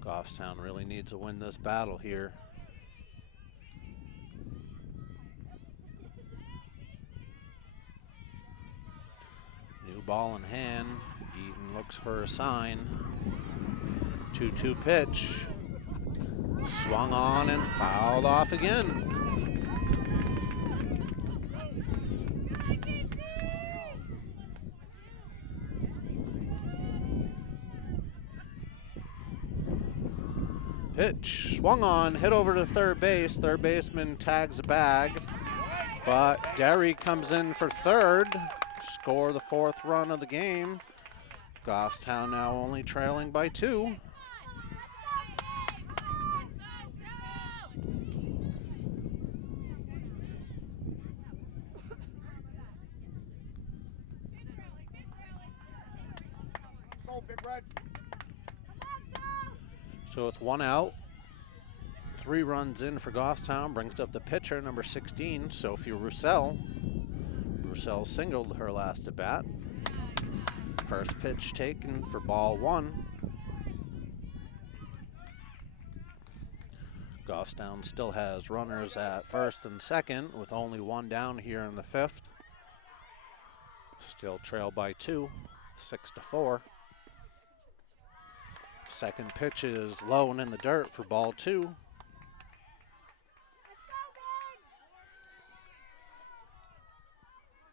Goffstown really needs to win this battle here. New ball in hand. Eaton looks for a sign. 2-2 pitch. Swung on and fouled off again. Pitch, swung on, hit over to third base. Third baseman tags a bag, but Derry comes in for third, score the fourth run of the game. Goffstown now only trailing by 2. So with 1 out, 3 runs in for Goffstown, brings up the pitcher, number 16, Sophie Roussel. Roussel singled her last at bat. First pitch taken for ball 1. Goffstown still has runners at first and second with only one down here in the fifth. Still trail by 2, 6-4. Second pitch is low and in the dirt for ball 2. Let's go, Ben.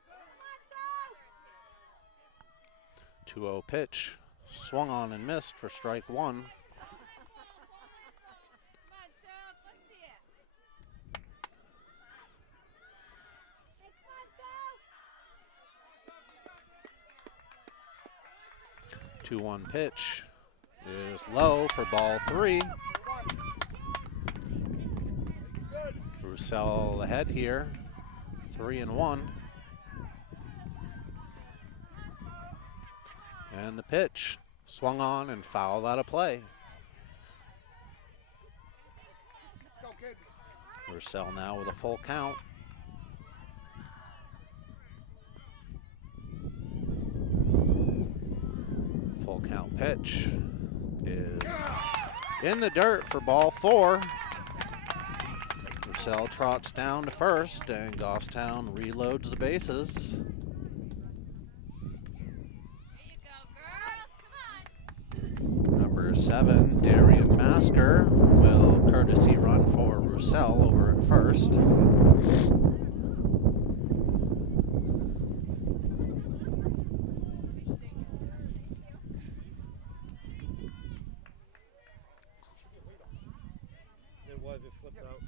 Come on, Soph. 2-0 pitch, swung on and missed for strike 1. Come on, Soph. Let's see it. Hey, come on, Soph. 2-1 pitch is low for ball 3. Roussel ahead here, 3-1. And the pitch swung on and fouled out of play. Roussel now with a full count. Full count pitch is in the dirt for ball 4. Roussel trots down to first and Goffstown reloads the bases. There you go, girls. Come on. Number 7, Darian Masker, will courtesy run for Roussel over at first. It slipped out.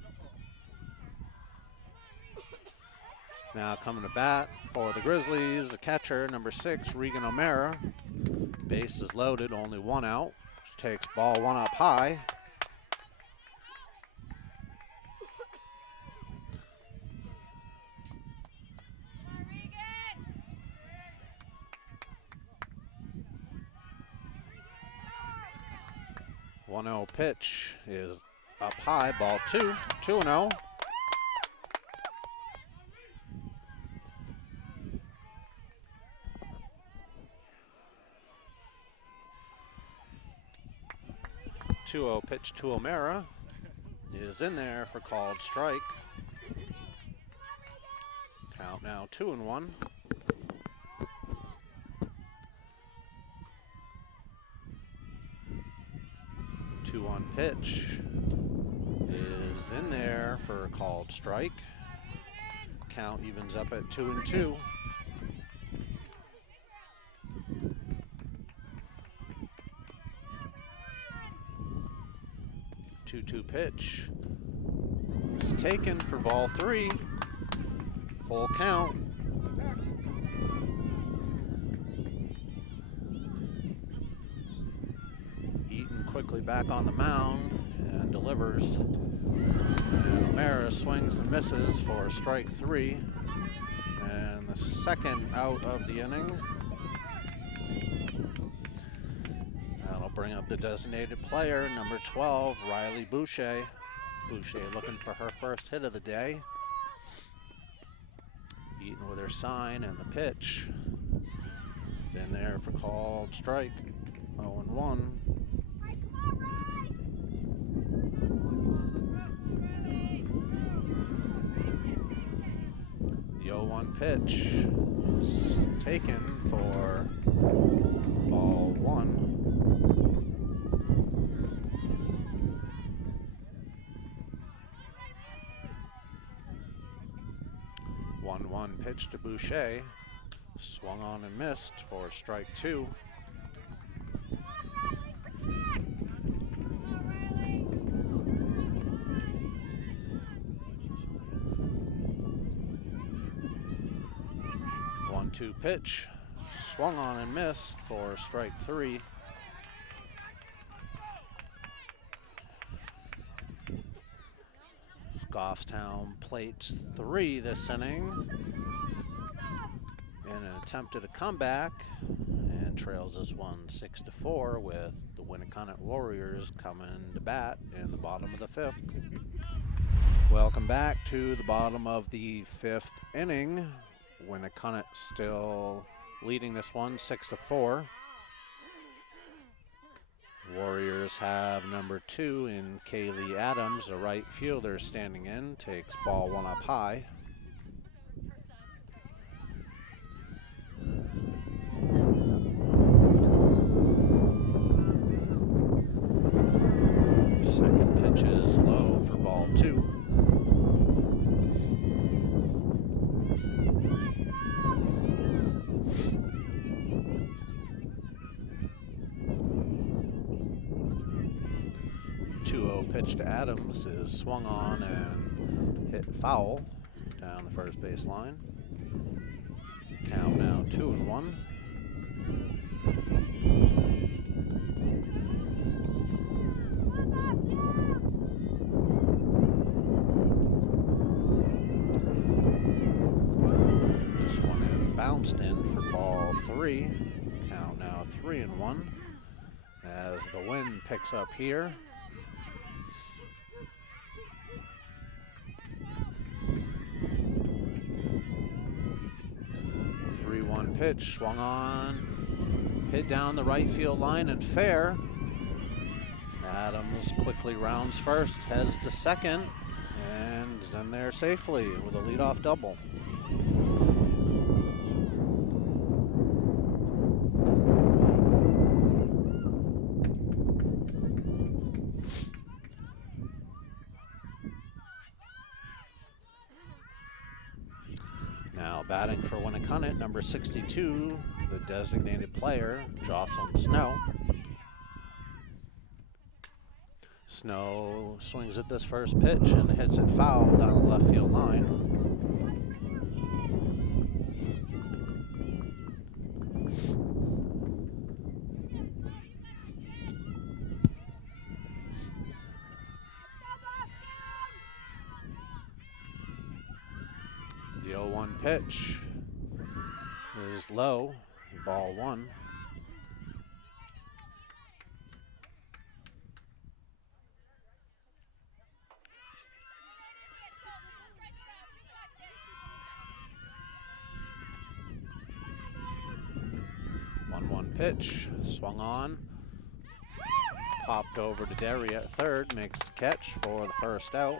Now coming to bat for the Grizzlies, the catcher, number 6, Regan O'Mara. Base is loaded, only 1 out. She takes ball 1 up high. Come on, Regan. 1-0 pitch is up high, ball 2, 2-0. Pitch to O'Mara is in there for called strike. Count now 2-1. 2-1 pitch is in there for a called strike. Count evens up at 2-2. 2-2 pitch is taken for ball 3. Full count. Eaton quickly back on the mound and delivers. And O'Mara swings and misses for strike 3. And the second out of the inning. That'll bring up the designated player, number 12, Riley Boucher. Boucher looking for her first hit of the day. Eaton with her sign and the pitch. In there for called strike. 0-1. The 0-1 pitch is taken for ball 1. 1-1 pitch to Boucher. Swung on and missed for strike 2. Come on, Riley. 1-2 pitch. Swung on and missed for strike 3. Goffstown plates 3 this inning in an attempt at a comeback and trails this one 6-4 with the Winnacunnet Warriors coming to bat in the bottom of the 5th. Welcome back to the bottom of the 5th inning. Winnacunnet still leading this one 6-4. Warriors have number 2 in Kaylee Adams, a right fielder standing in, takes ball 1 up high. Second pitch is low for ball 2. Pitch to Adams is swung on and hit foul down the first base line. Count now 2-1. This one is bounced in for ball 3. Count now 3-1 as the wind picks up here. 3-1 pitch, swung on, hit down the right field line and fair. Adams quickly rounds first, heads to second, and is in there safely with a leadoff double. Now batting for Winnacunnet, number 62, the designated player, Jocelyn Snow. Snow swings at this first pitch and hits it foul down the left field line. The 0-1 pitch is low, ball 1. Pitch, swung on, popped over to Derry at third, makes the catch for the first out.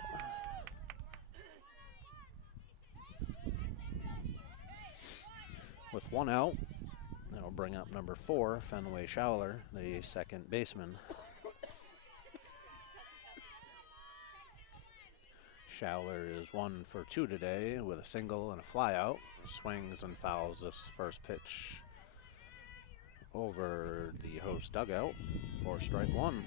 With 1 out, that'll bring up number 4, Fenway Schowler, the second baseman. Schowler is 1 for 2 today with a single and a flyout. Swings and fouls this first pitch over the host dugout for strike 1.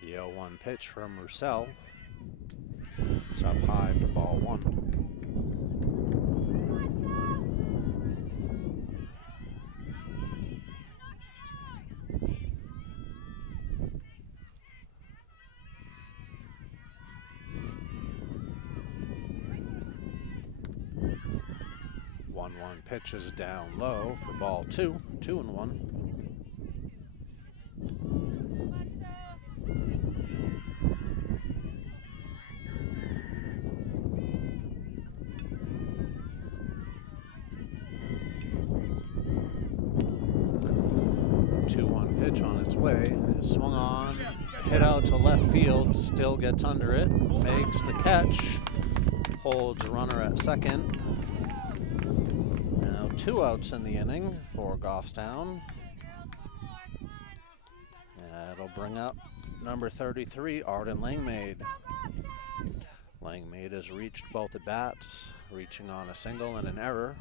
The 0-1 pitch from Roussel. It's up high for ball 1. Pitch is down low for ball 2, 2-1. Pitch on its way, swung on, hit out to left field, still gets under it, makes the catch, holds a runner at second. 2 outs in the inning for Goffstown. That'll bring up number 33, Arden Langmaid. Langmaid has reached both at bats, reaching on a single and an error.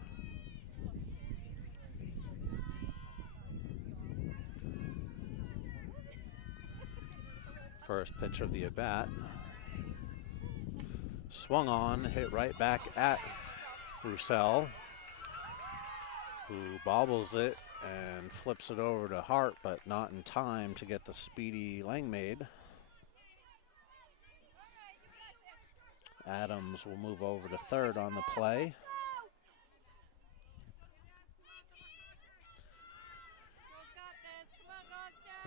First pitch of the at bat. Swung on, hit right back at Roussel, who bobbles it and flips it over to Hart, but not in time to get the speedy Langmaid. Adams will move over to third on the play.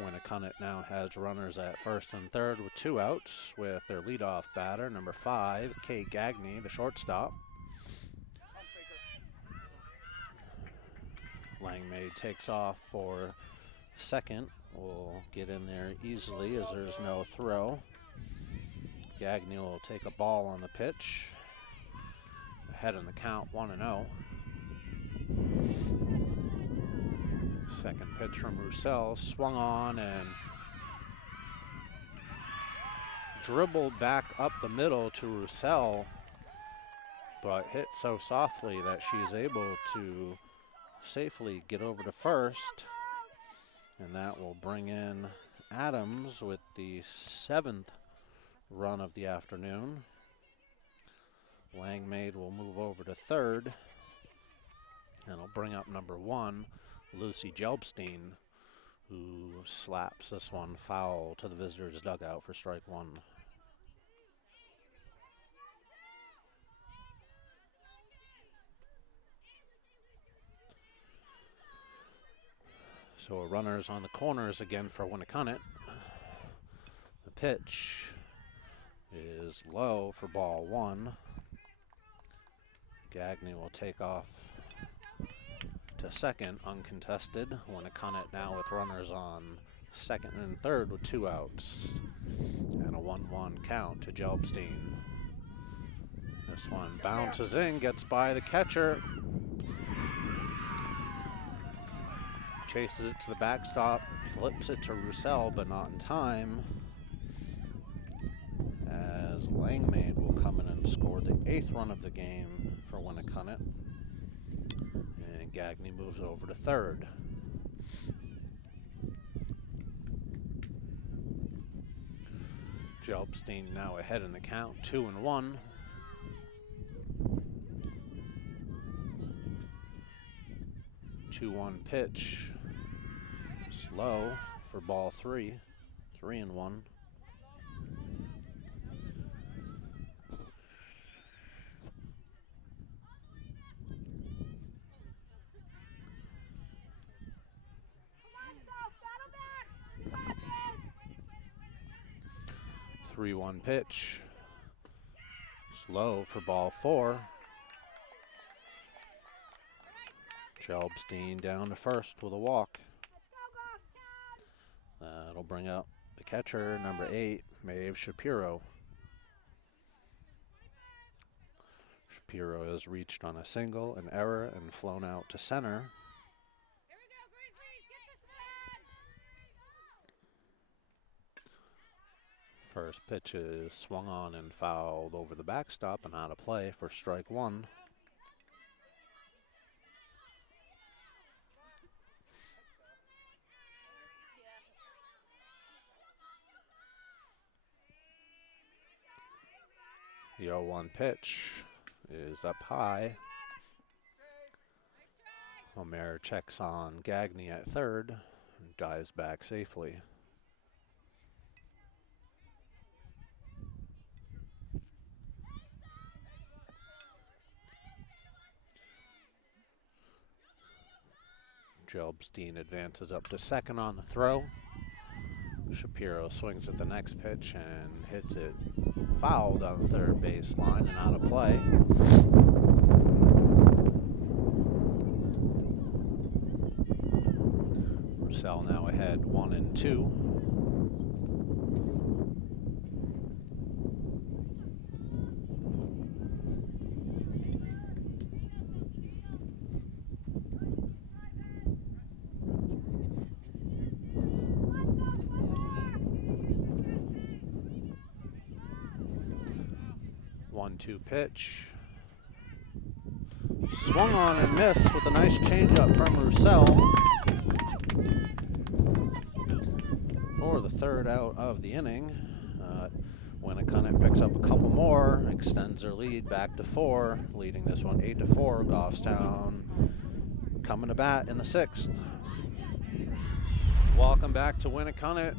Winnacunnet now has runners at first and third with 2 outs with their leadoff batter, number 5, Kay Gagne, the shortstop. Langmaid takes off for second. Will get in there easily as there's no throw. Gagne will take a ball on the pitch. Ahead in the count, 1-0. Second pitch from Roussel, swung on and dribbled back up the middle to Roussel, but hit so softly that she's able to safely get over to first, and that will bring in Adams with the 7th run of the afternoon. Langmaid will move over to third, and will bring up number 1, Lucy Jelbstein, who slaps this one foul to the visitors' dugout for strike 1. So runners on the corners again for Winnacunnet. The pitch is low for ball 1. Gagne will take off to second, uncontested. Winnacunnet now with runners on second and third with 2 outs. And a 1-1 count to Jelbstein. This one bounces in, gets by the catcher. Chases it to the backstop, flips it to Roussel, but not in time. As Langmaid will come in and score the 8th run of the game for Winnacunnet. And Gagne moves over to third. Jelbstein now ahead in the count, 2-1. Two-one pitch, slow for ball 3, 3-1. Three-one pitch, slow for ball 4. Jelbstein down to first with a walk. That'll bring up the catcher, number 8, Maeve Shapiro. Shapiro has reached on a single, an error, and flown out to center. First pitch is swung on and fouled over the backstop and out of play for strike 1. The 0-1 pitch is up high. Omer checks on Gagne at third and dives back safely. Jelbstein advances up to second on the throw. Shapiro swings at the next pitch and hits it fouled on the third baseline and out of play. Roussel now ahead 1-2. One-two pitch. Swung on and missed with a nice changeup from Roussel. For the 3rd out of the inning. Winnacunnet picks up a couple more, extends their lead back to 4, leading this one 8-4. Goffstown coming to bat in the 6th. Welcome back to Winnacunnet.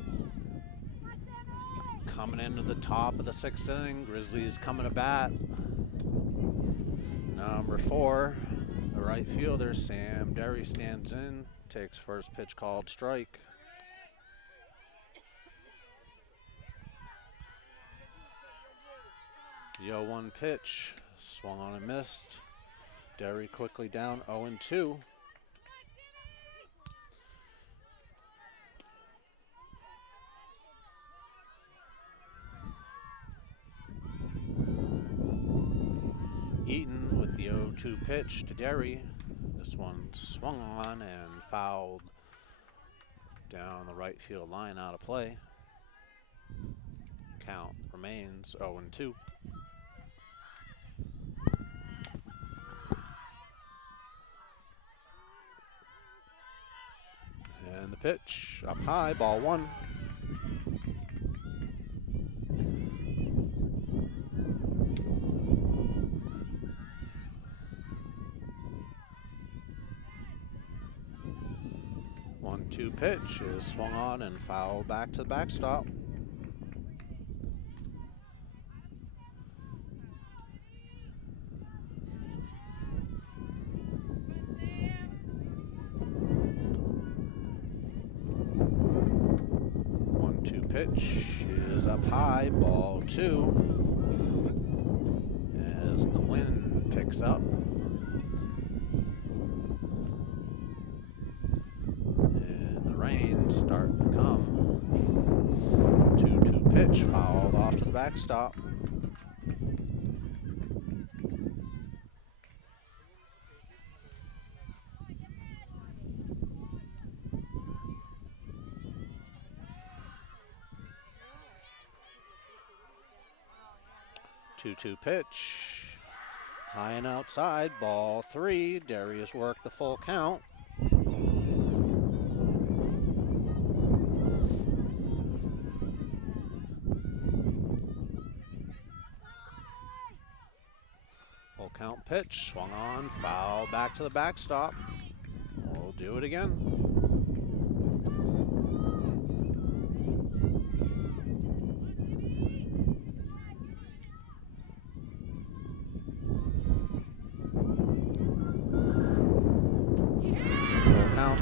Coming into the top of the 6th inning, Grizzlies coming to bat. Number 4, the right fielder, Sam Derry, stands in, takes first pitch called strike. The 0-1 pitch, swung on and missed. Derry quickly down 0-2. Eaton with the 0-2 pitch to Derry. This one swung on and fouled down the right field line, out of play. Count remains 0-2. And the pitch up high, ball one. One-two pitch is swung on and fouled back to the backstop. Pitch is up high, ball two. As the wind picks up. And the rain starting to come. 2-2 pitch fouled off to the backstop. Two pitch, high and outside, ball three. Darius worked the full count. Full count pitch, swung on, foul back to the backstop. We'll do it again.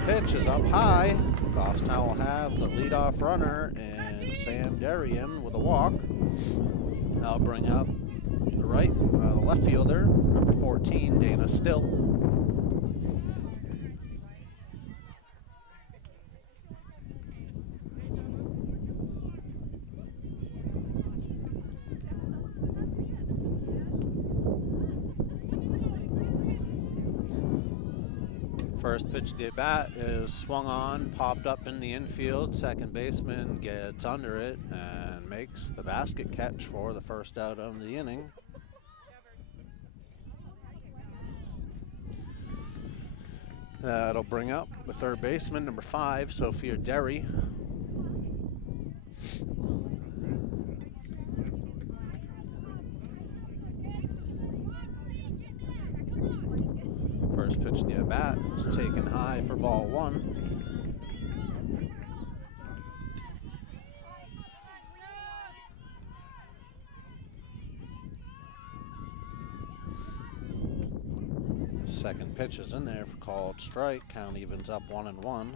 Pitch is up high. Goffstown will have the leadoff runner and Sam Darien with a walk. I'll bring up the left fielder, number 14, Dana Still. First pitch of the at-bat is swung on, popped up in the infield. Second baseman gets under it and makes the basket catch for the first out of the inning. That'll bring up the third baseman, number 5, Sophia Derry. First pitch of the at-bat is taken high for ball one. Second pitch is in there for called strike. Count evens up 1-1.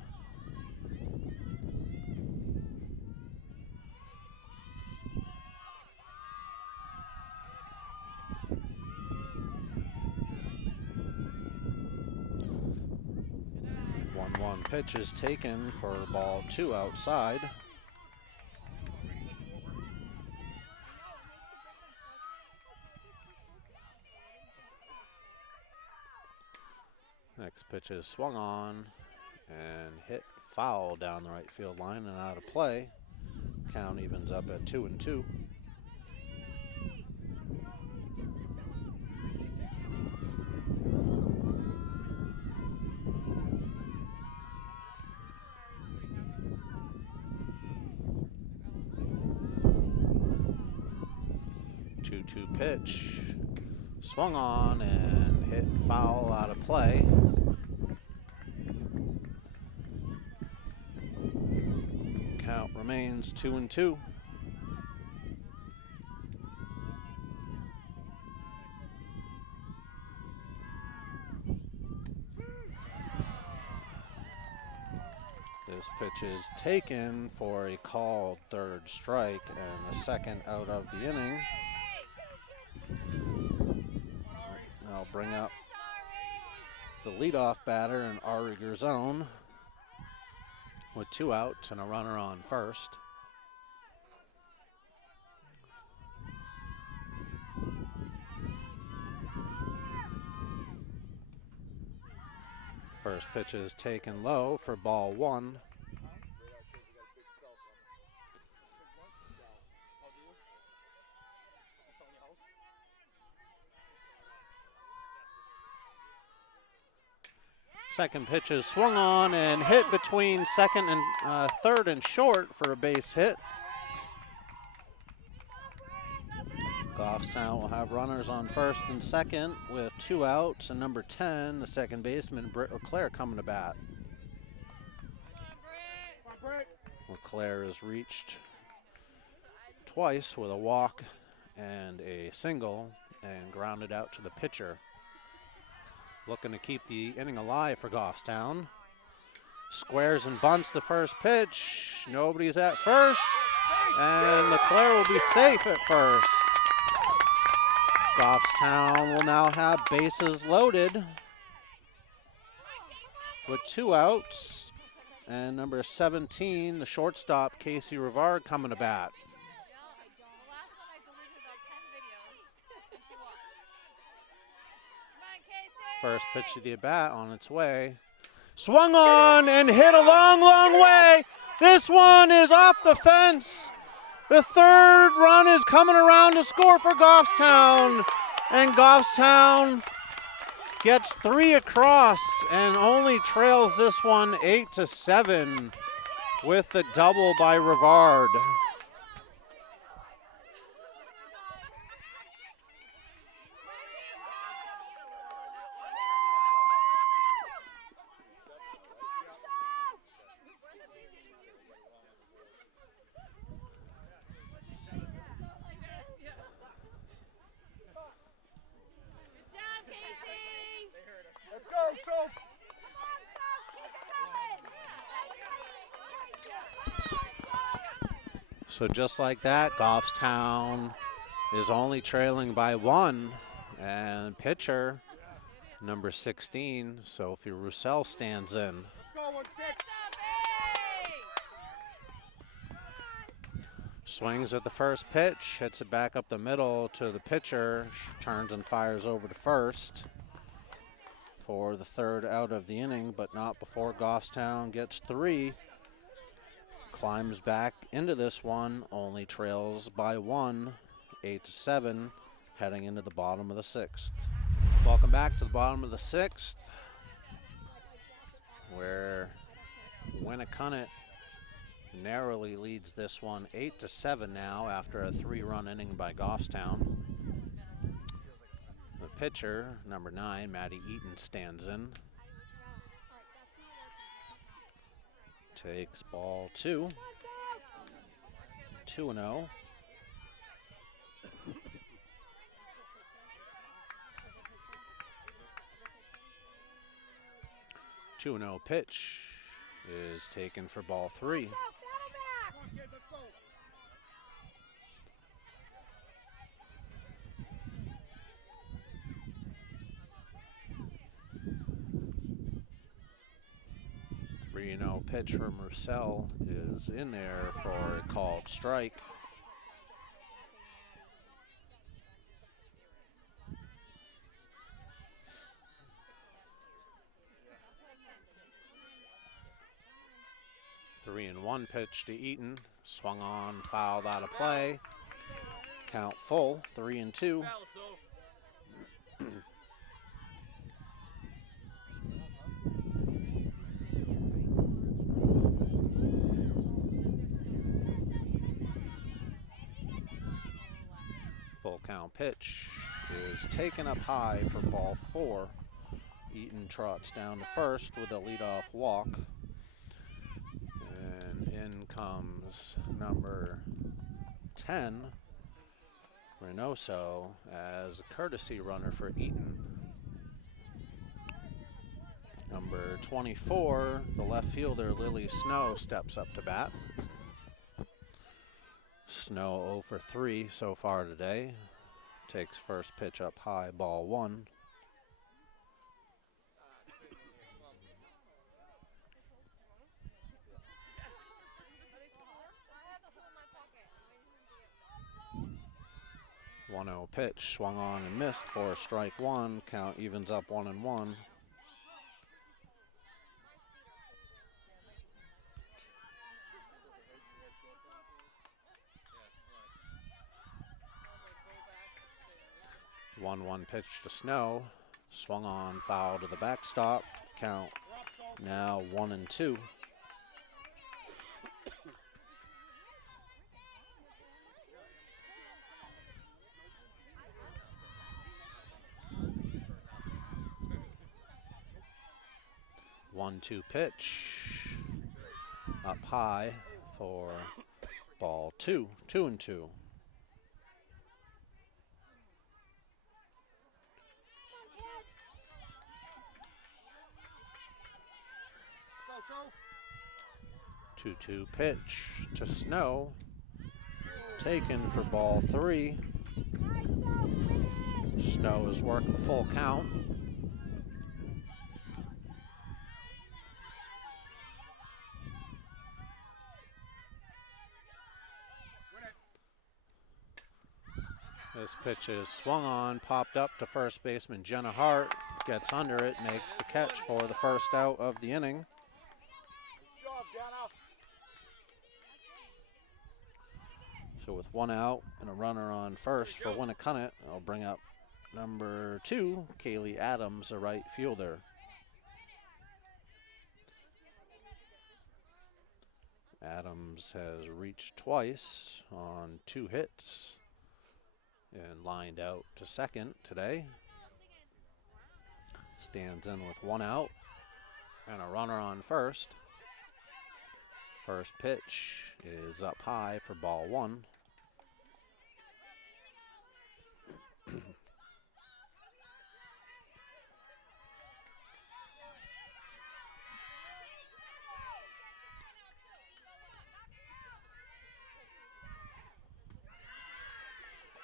Pitch is taken for ball two outside. Next pitch is swung on and hit foul down the right field line and out of play. Count evens up at 2-2. 2-2 pitch, swung on and hit foul out of play. Count remains 2-2. This pitch is taken for a called third strike and the second out of the inning. bring up the leadoff batter in Ari Gerzone with 2 outs and a runner on first. First pitch is taken low for ball 1. Second pitch is swung on and hit between second and third and short for a base hit. Goffstown will have runners on first and second with 2 outs, and number 10, the second baseman, Britt LeClaire, coming to bat. LeClaire has reached twice with a walk and a single and grounded out to the pitcher. Looking to keep the inning alive for Goffstown. Squares and bunts the first pitch. Nobody's at first, and LeClaire will be safe at first. Goffstown will now have bases loaded with 2 outs, and number 17, the shortstop, Casey Rivard, coming to bat. First pitch of the at bat on its way. Swung on and hit a long, long way. This one is off the fence. The third run is coming around to score for Goffstown. And Goffstown gets 3 across and only trails this one 8-7 with the double by Rivard. So just like that, Goffstown is only trailing by 1, and pitcher number 16, Sophie Roussel, stands in. Swings at the first pitch, hits it back up the middle to the pitcher, turns and fires over to first for the 3rd out of the inning, but not before Goffstown gets 3. Climbs back into this one, only trails by 1, 8-7, heading into the bottom of the 6th. Welcome back to the bottom of the 6th, where Winnacunnet narrowly leads this one 8-7 now after a 3-run inning by Goffstown. The pitcher, number 9, Maddie Eaton, stands in. Takes ball 2. 2-0. 2-0 pitch is taken for ball 3. Pitch from Roussel is in there for a called strike. Three and one pitch to Eaton, swung on, fouled out of play. Count full, 3-2. Full count pitch is taken up high for ball 4. Eaton trots down to first with a leadoff walk. And in comes number 10, Reynoso, as a courtesy runner for Eaton. Number 24, the left fielder, Lily Snow, steps up to bat. Snow 0 for 3 so far today. Takes first pitch up high, ball 1. 1-0 pitch, swung on and missed for strike one. Count evens up 1-1. Go back upstairs. 1-1 pitch to Snow, swung on, foul to the backstop. Count now 1-2. One-two pitch, up high for ball two, 2-2. Go, Soph. 2-2 pitch to Snow, taken for ball three. Snow is working full count. This pitch is swung on, popped up to first baseman Jenna Hart, gets under it, makes the catch for the first out of the inning. Good job, Jenna. So with one out and a runner on first for Winnacunnet, I'll bring up number 2, Kaylee Adams, a right fielder. Adams has reached twice on 2 hits and lined out to second today. Stands in with 1 out and a runner on first. First pitch is up high for ball 1. Come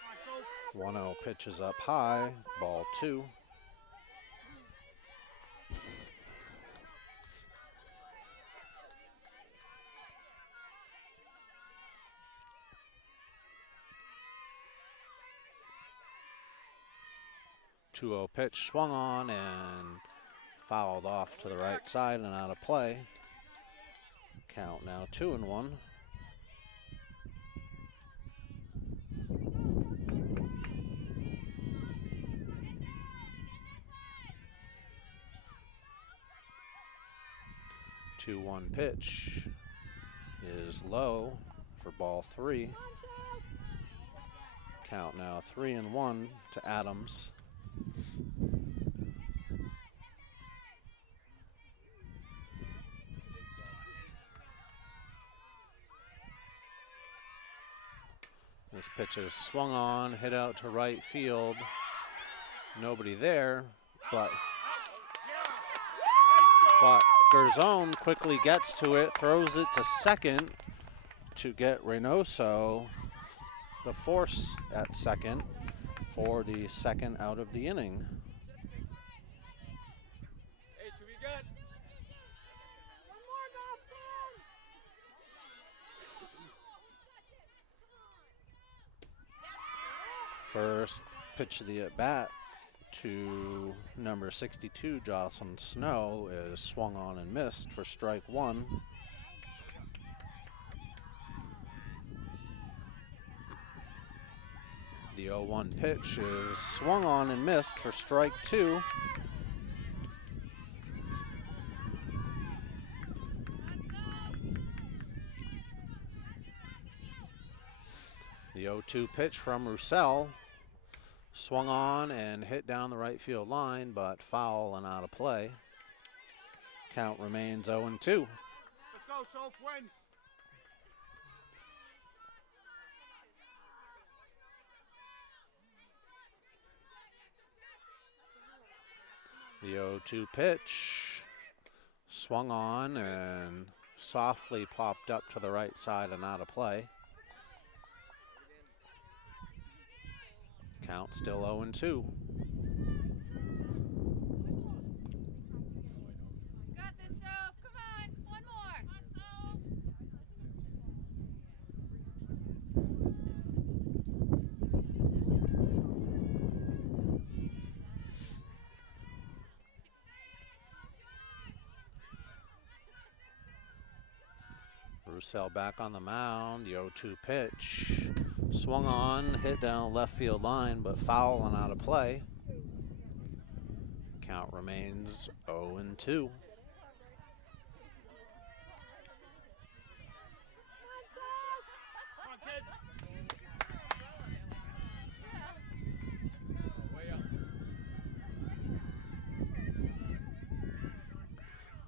on, Soph. 1-0 pitch is up high, ball 2. Two-0 pitch swung on and fouled off to the right side and out of play. Count now 2-1. Two-one pitch is low for ball 3. Count now 3-1 to Adams. This pitch is swung on, hit out to right field. Nobody there, but Garzone quickly gets to it, throws it to second to get Reynoso the force at second for the second out of the inning. Hey, to be good. One more, Golfson. First pitch of the at-bat to number 62, Jocelyn Snow, is swung on and missed for strike 1. The 0-1 pitch is swung on and missed for strike 2. The 0-2 pitch from Roussel, swung on and hit down the right field line, but foul and out of play. Count remains 0-2. Let's go, Soph. Win. The 0-2 pitch swung on and softly popped up to the right side and out of play. Count still 0-2. Got this, Soph. Come on. One more. Come on, Soph. Roussel back on the mound. The 0-2 pitch. Swung on, hit down left field line, but foul and out of play. Count remains 0-2. Come on, kid.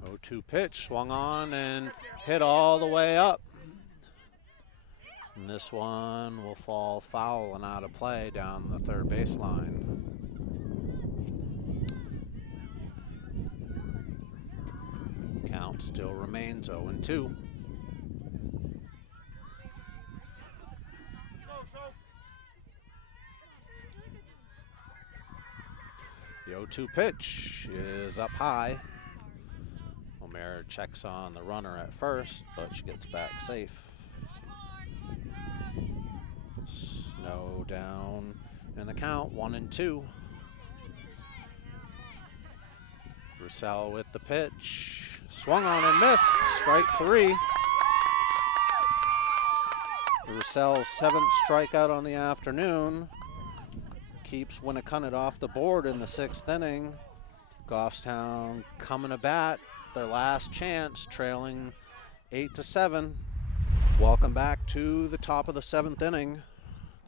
0-2 pitch, swung on and hit all the way up. And this one will fall foul and out of play down the third baseline. Count still remains 0-2. Let's go, Soph. The 0-2 pitch is up high. O'Mara checks on the runner at first, but she gets back safe. Snow down in the count, 1-2. Roussel with the pitch. Swung on and missed. Strike 3. Roussel's 7th strikeout on the afternoon. Keeps Winnacunnet off the board in the 6th inning. Goffstown coming to bat. Their last chance, trailing 8-7. Welcome back to the top of the 7th inning.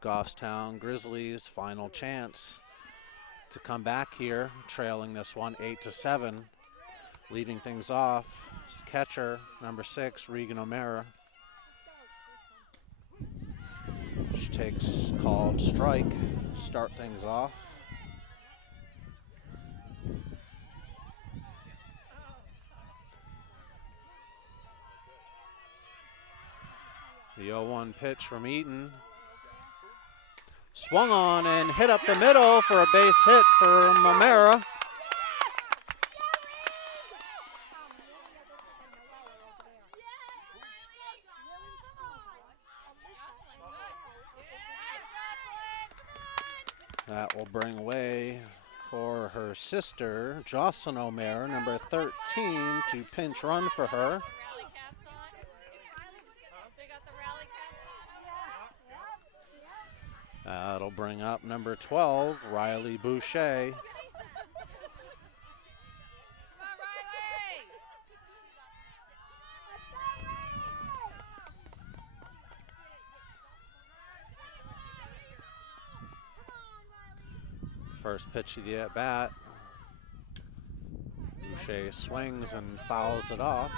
Goffstown Grizzlies' final chance to come back here, trailing this one 8-7. Leading things off is catcher number 6, Regan O'Mara. She takes called strike, start things off. The 0-1 pitch from Eaton. Swung on and hit up the middle for a base hit for O'Mara. That will bring away for her sister, Jocelyn O'Mara, number 13, to pinch run for her. That'll bring up number 12, Riley Boucher. First pitch of the at-bat. Boucher swings and fouls it off.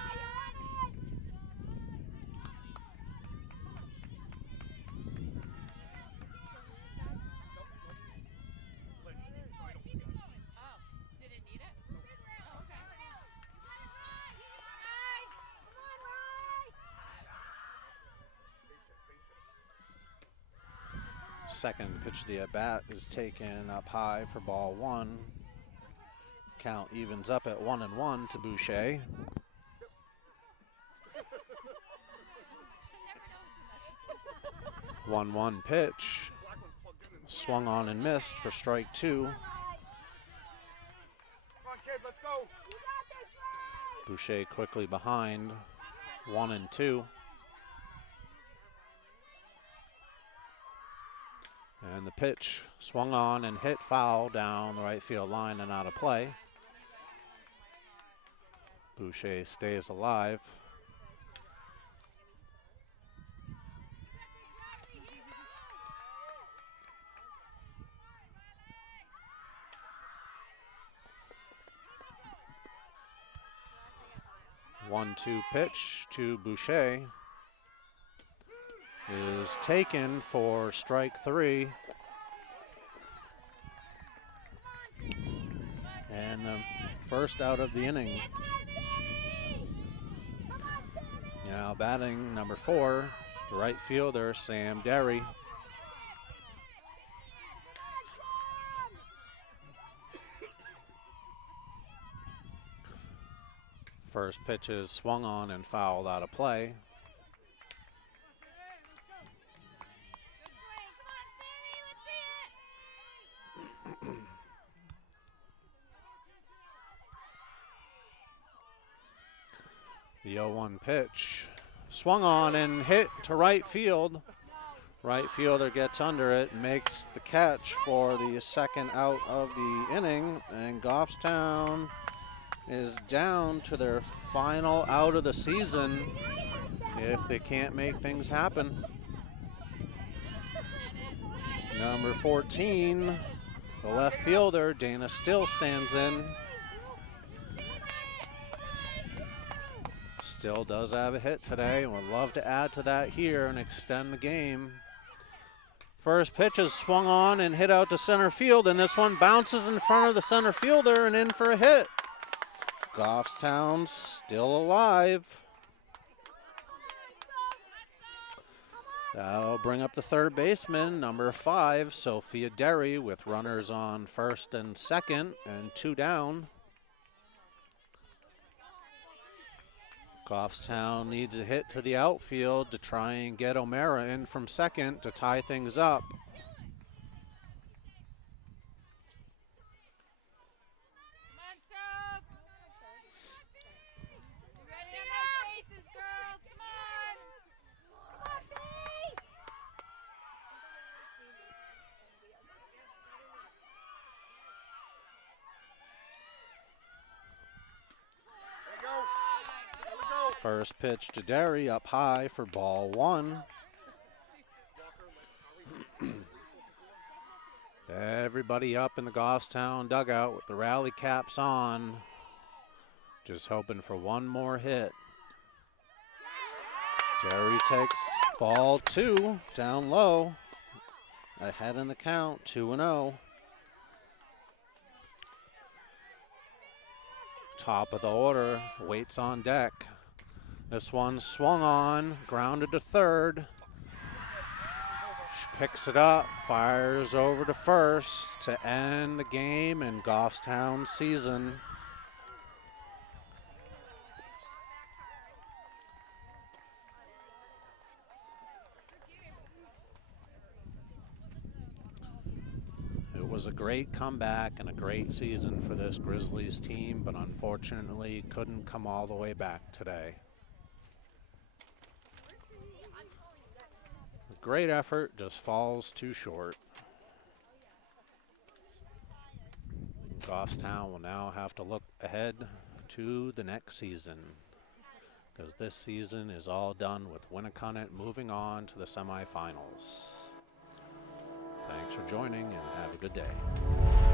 Second pitch of the at-bat is taken up high for ball 1. Count evens up at 1-1 to Boucher. One pitch. Swung on and missed for strike 2. Come on, kid, let's go. Boucher quickly behind, 1-2. And the pitch swung on and hit foul down the right field line and out of play. Boucher stays alive. One-two pitch to Boucher is taken for strike 3. And the first out of the inning. Now batting number 4, the right fielder, Sam Derry. First pitch is swung on and fouled out of play. The 0-1 pitch Swung on and hit to right field. Right fielder gets under it, makes the catch for the second out of the inning, and Goffstown is down to their final out of the season if they can't make things happen. Number 14, the left fielder, Dana Still, stands in. Still does have a hit today and would love to add to that here and extend the game. First pitch is swung on and hit out to center field, and this one bounces in front of the center fielder and in for a hit. Goffstown's still alive. That'll bring up the third baseman, number 5, Sophia Derry, with runners on first and second and 2 down. Goffstown needs a hit to the outfield to try and get O'Mara in from second to tie things up. Come on, Soph. You ready on those bases, girls? Come on. Come on, Faye. There you go. There we go. First pitch to Derry, up high for ball 1. Everybody up in the Goffstown dugout with the rally caps on, just hoping for one more hit. Derry takes ball 2 down low, ahead in the count, 2-0. Top of the order waits on deck. This one swung on, grounded to third. She picks it up, fires over to first to end the game and Goffstown's season. It was a great comeback and a great season for this Grizzlies team, but unfortunately couldn't come all the way back today. A great effort just falls too short. Goffstown will now have to look ahead to the next season, because this season is all done with Winnacunnet moving on to the semifinals. Thanks for joining and have a good day.